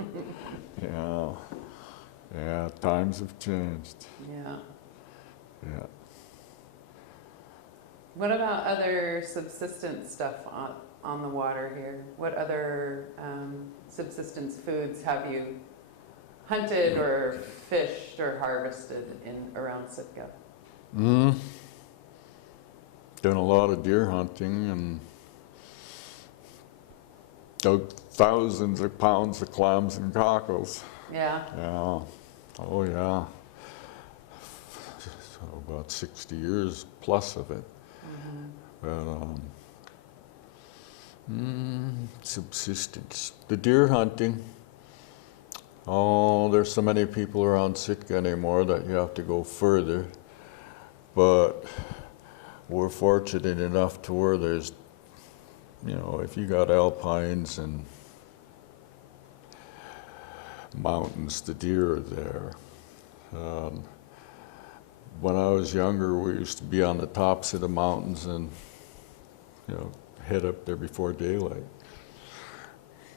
Yeah, times have changed. Yeah. Yeah. What about other subsistence stuff on the water here? What other subsistence foods have you hunted or fished or harvested around Sitka? Done a lot of deer hunting and dug thousands of pounds of clams and cockles. Yeah. Yeah. Oh yeah. So about 60 years plus of it. Mm-hmm. But subsistence. The deer hunting. Oh, there's so many people around Sitka anymore that you have to go further. But we're fortunate enough to where there's, if you got alpines and mountains, the deer are there. When I was younger, we used to be on the tops of the mountains and, head up there before daylight.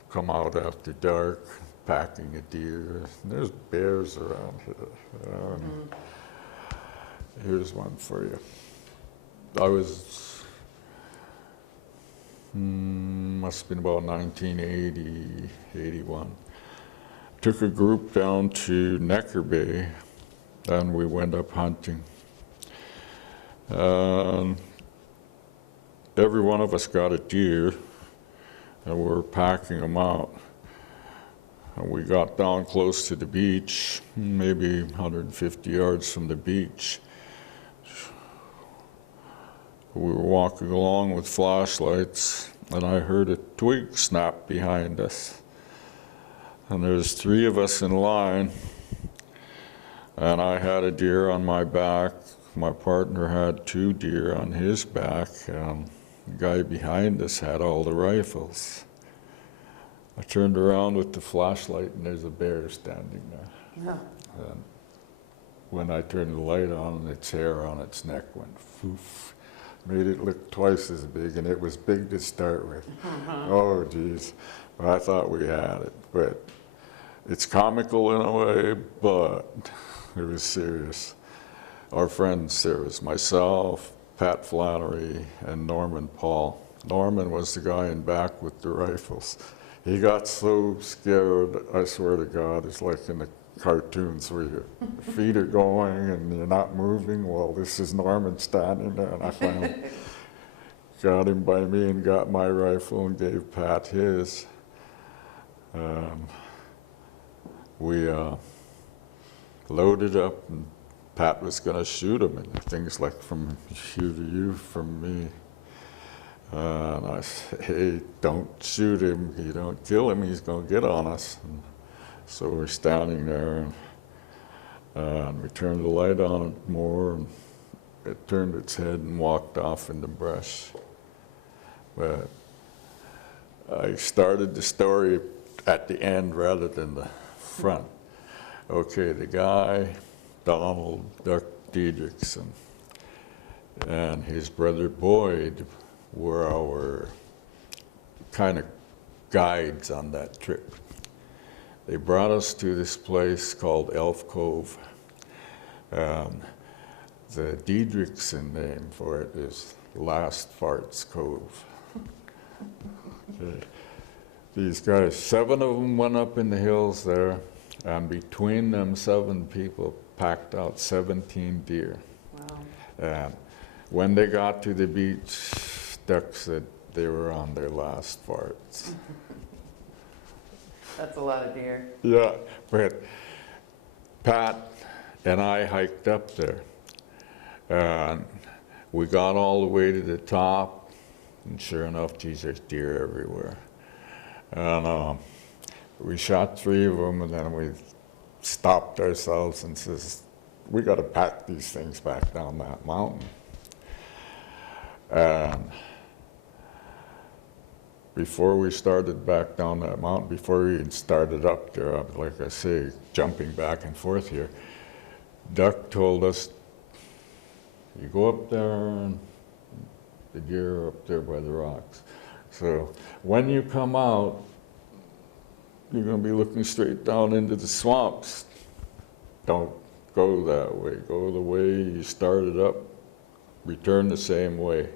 Come out after dark, packing a deer. There's bears around here. Here's one for you. I was, must have been about 1980, 81. Took a group down to Necker Bay, and we went up hunting. And every one of us got a deer, and we were packing them out. And we got down close to the beach, maybe 150 yards from the beach. We were walking along with flashlights, and I heard a twig snap behind us. And there's 3 of us in line, and I had a deer on my back. My partner had 2 deer on his back, and the guy behind us had all the rifles. I turned around with the flashlight, and there's a bear standing there. Yeah. And when I turned the light on, its hair on its neck went foof. Made it look twice as big, and it was big to start with. Oh, geez. But I thought we had it. But it's comical in a way, but it was serious. Our friends, there was myself, Pat Flannery, and Norman Paul. Norman was the guy in back with the rifles. He got so scared, I swear to God, it's like in the cartoons where your feet are going and you're not moving. Well, this is Norman standing there, and I finally got him by me and got my rifle and gave Pat his. We loaded up, and Pat was going to shoot him, and things like from you to you, from me. And I said, hey, don't shoot him. You don't kill him, he's going to get on us. And so we're standing there, and we turned the light on it more, and it turned its head and walked off in the brush. But I started the story at the end rather than the front. Okay, the guy, Donald Duck Diedrichson, and his brother Boyd were our kind of guides on that trip. They brought us to this place called Elf Cove. The Diedrichson name for it is Last Farts Cove. Okay. These guys, 7 of them went up in the hills there, and between them 7 people packed out 17 deer. Wow. And when they got to the beach, Duck said they were on their last farts. That's a lot of deer. Yeah, but Pat and I hiked up there, and we got all the way to the top, and sure enough, geez, there's deer everywhere. And we shot 3 of them, and then we stopped ourselves and says, we got to pack these things back down that mountain. And before we started back down that mountain, before we even started up there, like I say, jumping back and forth here, Duck told us, you go up there, and the deer are up there by the rocks. So when you come out, you're going to be looking straight down into the swamps. Don't go that way. Go the way you started up. Return the same way.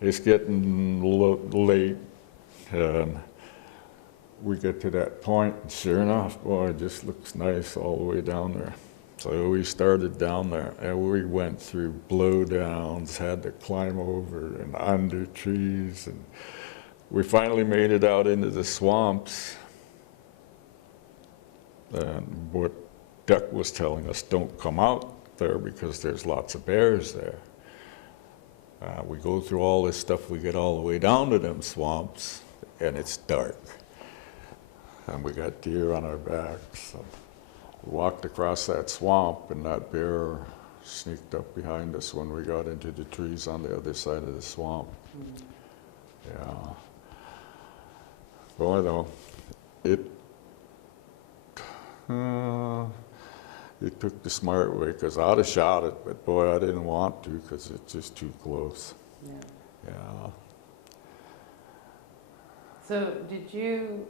It's getting late, and we get to that point, and sure enough, boy, it just looks nice all the way down there. So we started down there, and we went through blowdowns, had to climb over and under trees, and we finally made it out into the swamps. And what Duck was telling us, don't come out there because there's lots of bears there. We go through all this stuff, we get all the way down to them swamps, and it's dark. And we got deer on our backs. So we walked across that swamp, and that bear sneaked up behind us when we got into the trees on the other side of the swamp. Yeah. Boy, though, it took the smart way, because I'd have shot it, but boy, I didn't want to because it's just too close. Yeah. Yeah. So did you,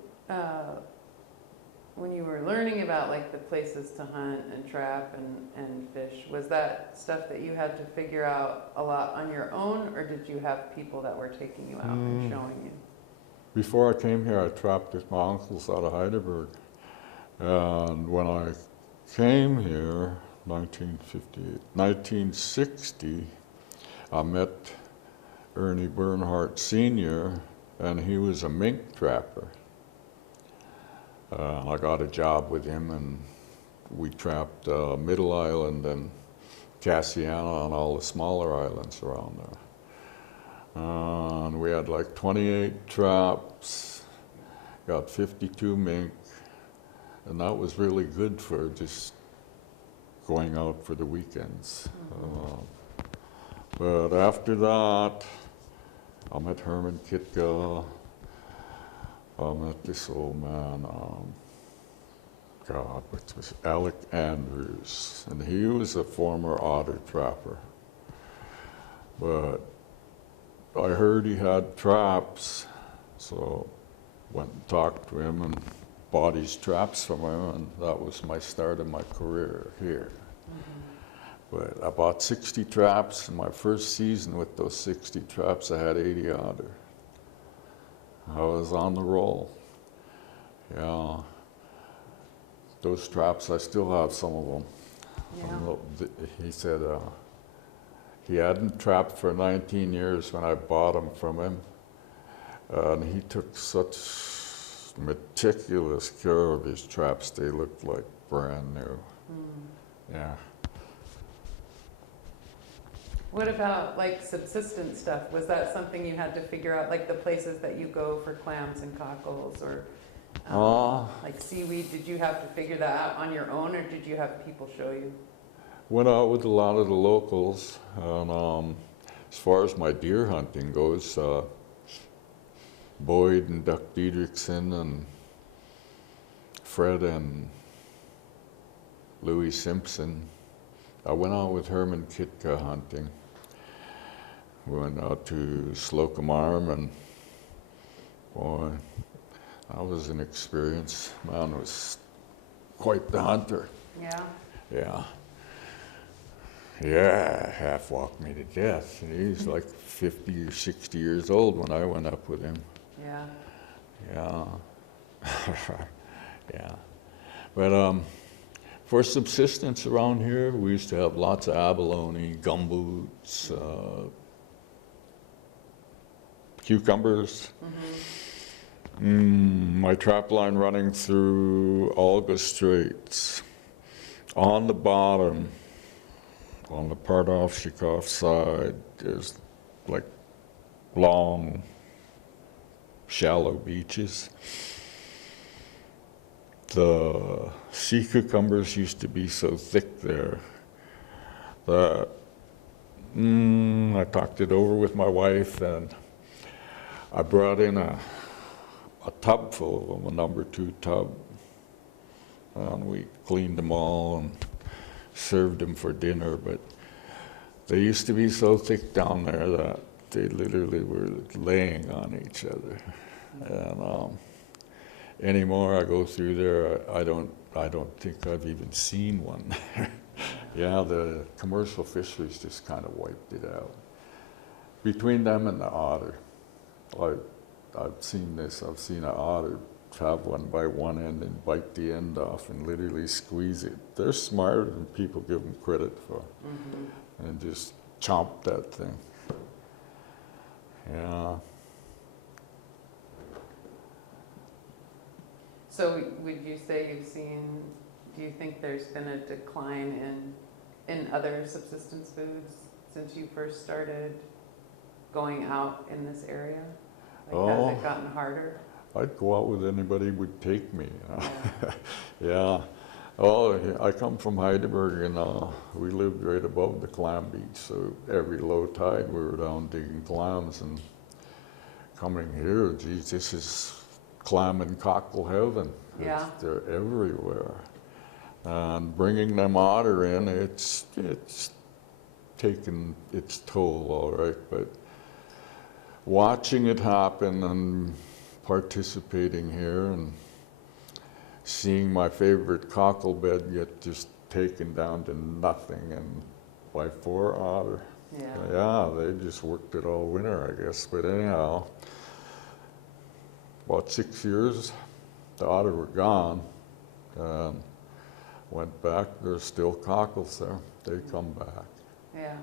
when you were learning about like the places to hunt and trap and fish, was that stuff that you had to figure out a lot on your own, or did you have people that were taking you out and showing you? Before I came here, I trapped with my uncles out of Heidelberg. And when I came here, 1960, I met Ernie Bernhardt Sr., and he was a mink trapper. I got a job with him, and we trapped Middle Island and Cassiana and all the smaller islands around there. And we had like 28 traps, got 52 mink, and that was really good for just going out for the weekends. But after that, I met Herman Kitka. I met this old man, which was Alec Andrews, and he was a former otter trapper. But I heard he had traps, so went and talked to him and bought his traps from him, and that was my start of my career here. But I bought 60 traps. In my first season with those 60 traps, I had 80 otter. I was on the roll. Yeah. Those traps, I still have some of them. Yeah. He said he hadn't trapped for 19 years when I bought them from him. And he took such meticulous care of his traps, they looked like brand new. Yeah. What about like subsistence stuff? Was that something you had to figure out, like the places that you go for clams and cockles, or like seaweed? Did you have to figure that out on your own, or did you have people show you? Went out with a lot of the locals, and as far as my deer hunting goes, Boyd and Duck Diedrichsen and Fred and Louis Simpson. I went out with Herman Kitka hunting. We went out to Slocum Arm, and boy, that was an experience. Man was quite the hunter. Yeah. Yeah. Yeah, half walked me to death. And he was like 50 or 60 years old when I went up with him. Yeah. Yeah. Yeah. But for subsistence around here, we used to have lots of abalone, gumboots, cucumbers. My trap line running through Olga Straits. On the bottom, on the Pardovshikov side, there's like long, shallow beaches. The sea cucumbers used to be so thick there that I talked it over with my wife, and I brought in a tub full of them, a number 2 tub, and we cleaned them all and served them for dinner. But they used to be so thick down there that they literally were laying on each other. And anymore I go through there, I don't think I've even seen one. Yeah, the commercial fisheries just kind of wiped it out. Between them and the otter, I've seen this. I've seen an otter have one by one end and bite the end off and literally squeeze it. They're smarter than people give them credit for, and just chomp that thing. Yeah. So would you say you've seen, do you think there's been a decline in other subsistence foods since you first started going out in this area? Like, has it gotten harder? I'd go out with anybody who would take me. Yeah. Oh, I come from Heidelberg, and we lived right above the clam beach, so every low tide we were down digging clams, and coming here, geez, this is clam and cockle heaven. Yeah. They're everywhere. And bringing them otter in, it's taken its toll, all right, but watching it happen and participating here and seeing my favorite cockle bed get just taken down to nothing, and by 4 otter. Yeah, they just worked it all winter, I guess. But anyhow, about 6 years, the otter were gone. Went back, there's still cockles there. They come back. Yeah.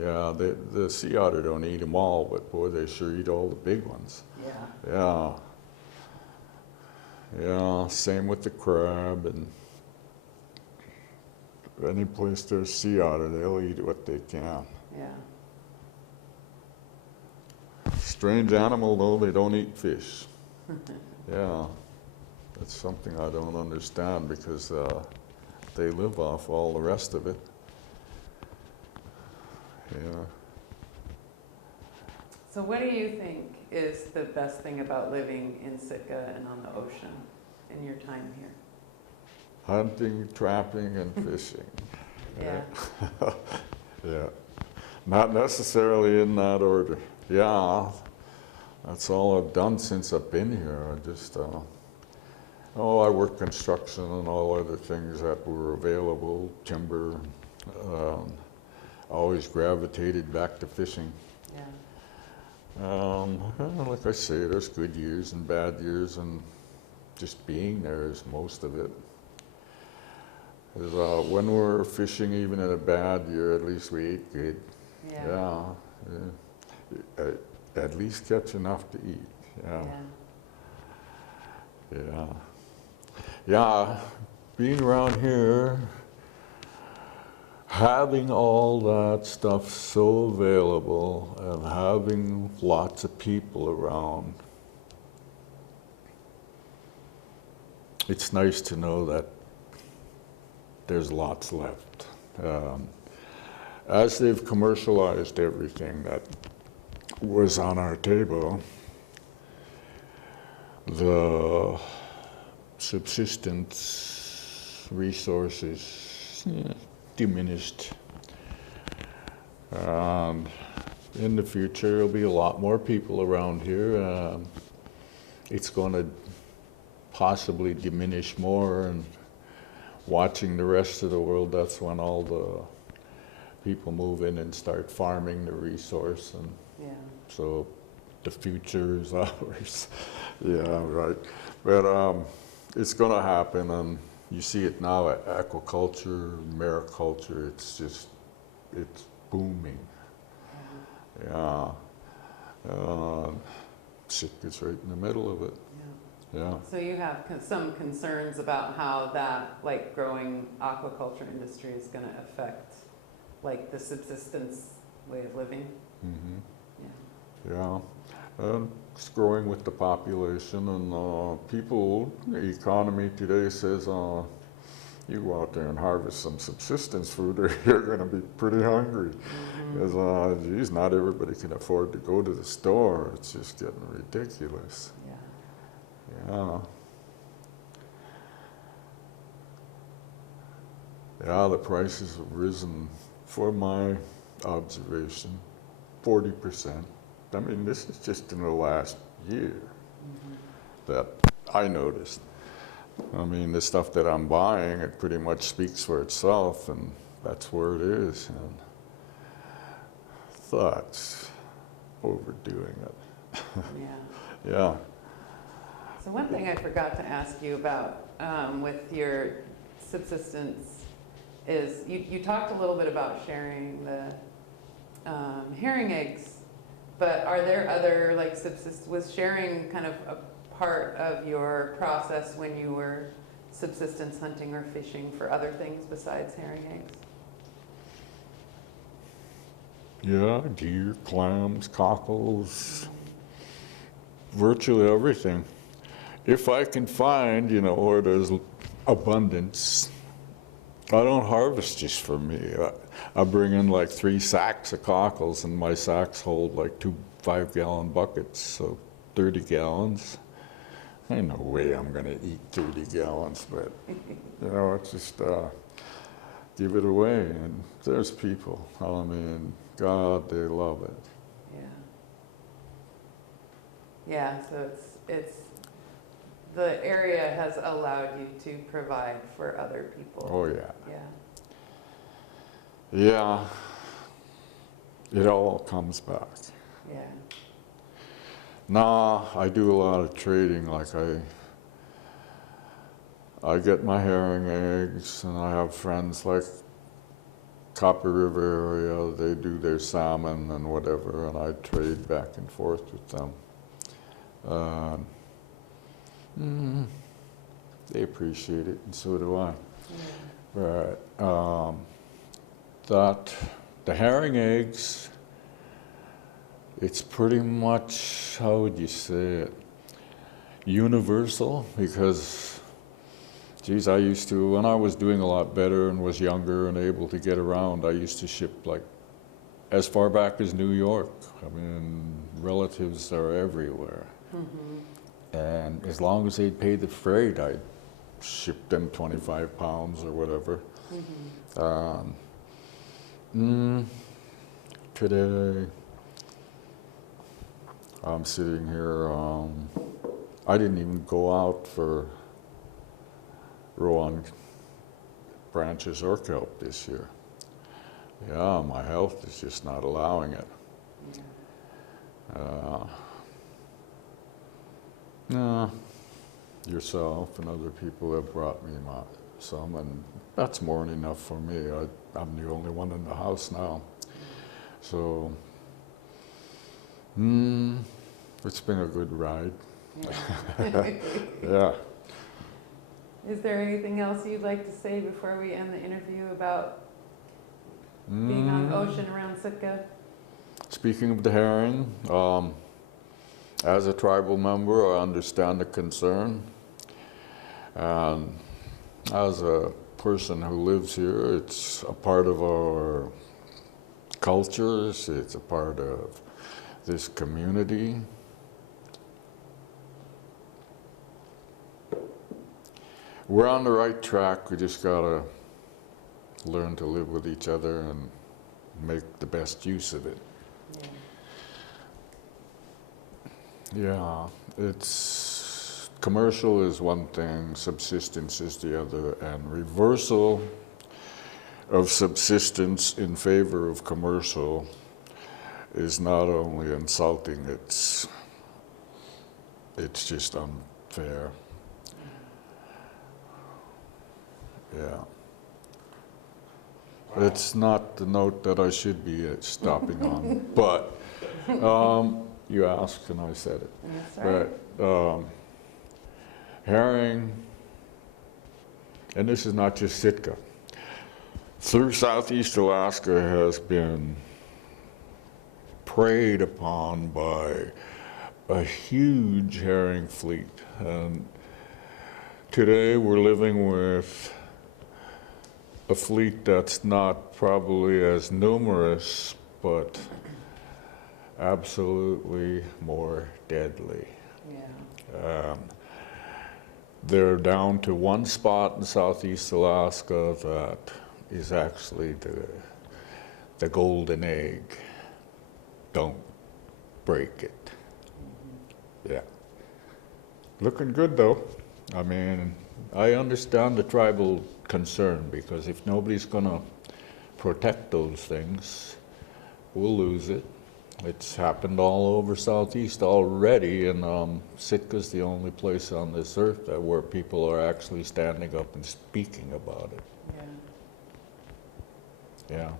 Yeah, the sea otter don't eat them all, but boy, they sure eat all the big ones. Yeah. Yeah. Yeah, same with the crab, and any place there's sea otter, they'll eat what they can. Yeah. Strange animal though, they don't eat fish. Yeah, that's something I don't understand because they live off all the rest of it. Yeah. So what do you think is the best thing about living in Sitka and on the ocean in your time here? Hunting, trapping, and fishing. Yeah. Yeah. Not necessarily in that order. Yeah, that's all I've done since I've been here. I just, I worked construction and all other things that were available, timber. Always gravitated back to fishing. Yeah. Like I say, there's good years and bad years, and just being there is most of it. When we're fishing, even in a bad year, at least we ate good. Yeah. Yeah. At least catch enough to eat. Yeah. Yeah. Yeah. Yeah. Being around here, having all that stuff so available and having lots of people around, it's nice to know that there's lots left. As they've commercialized everything that was on our table, the subsistence resources diminished. In the future, there'll be a lot more people around here. It's going to possibly diminish more, and watching the rest of the world, that's when all the people move in and start farming the resource, and Yeah. so the future is ours. Yeah, right. But it's going to happen, and you see it now at aquaculture, mariculture. It's booming. Yeah. Sitka's right in the middle of it. Yeah. So you have some concerns about how that, like, growing aquaculture industry is going to affect, like, the subsistence way of living? Mm-hmm. Yeah. Yeah. It's growing with the population, and people, the economy today says, you go out there and harvest some subsistence food or you're going to be pretty hungry. Because, geez, not everybody can afford to go to the store. It's just getting ridiculous. Yeah. Yeah. Yeah, the prices have risen, for my observation, 40%. I mean, this is just in the last year that I noticed. I mean, the stuff that I'm buying, it pretty much speaks for itself, and that's where it is. And thoughts overdoing it. Yeah. Yeah. So one thing I forgot to ask you about with your subsistence is you talked a little bit about sharing the herring eggs, but are there other, like, was sharing kind of a part of your process when you were subsistence hunting or fishing for other things besides herring eggs? Yeah, deer, clams, cockles, virtually everything. If I can find, where there's abundance, I don't harvest just for me. I bring in like 3 sacks of cockles, and my sacks hold like 2 5-gallon buckets, so 30 gallons. Ain't no way I'm gonna eat 30 gallons, but it's just give it away. And there's people, I mean, God, they love it. Yeah. Yeah, so it's the area has allowed you to provide for other people. Oh yeah. Yeah. Yeah. It all comes back. Yeah. Nah, I do a lot of trading. Like I get my herring eggs, and I have friends like Copper River area, they do their salmon and whatever, and I trade back and forth with them. They appreciate it, and so do I. But the herring eggs, it's pretty much, how would you say it, universal, because geez, I used to, when I was doing a lot better and was younger and able to get around, I used to ship like as far back as New York. I mean, relatives are everywhere. And as long as they'd pay the freight, I'd ship them 25 pounds or whatever. Today, I'm sitting here, I didn't even go out for Rowan branches or kelp this year. Yeah, my health is just not allowing it. No, yourself and other people have brought me some, and that's more than enough for me. I'm the only one in the house now. So, it's been a good ride. Yeah. Is there anything else you'd like to say before we end the interview about being on the ocean around Sitka? Speaking of the herring, as a tribal member, I understand the concern. And as a person who lives here, it's a part of our cultures, it's a part of this community. We're on the right track. We just gotta learn to live with each other and make the best use of it. Yeah, it's commercial is one thing, subsistence is the other, and reversal of subsistence in favor of commercial is not only insulting, it's just unfair. Yeah. It's not the note that I should be stopping on, but you asked and I said it. That's right. Herring, and this is not just Sitka, through Southeast Alaska has been preyed upon by a huge herring fleet. And today we're living with a fleet that's not probably as numerous, but absolutely more deadly. Yeah. They're down to one spot in Southeast Alaska that is actually the golden egg. Don't break it. Yeah. Looking good though. I mean, I understand the tribal concern, because if nobody's gonna protect those things, we'll lose it. It's happened all over Southeast already, and Sitka's the only place on this earth where people are actually standing up and speaking about it. Yeah. Yeah. All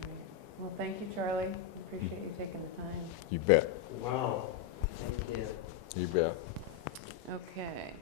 right. Well, thank you, Charlie. Appreciate you taking the time. You bet. Wow, thank you. You bet. Okay.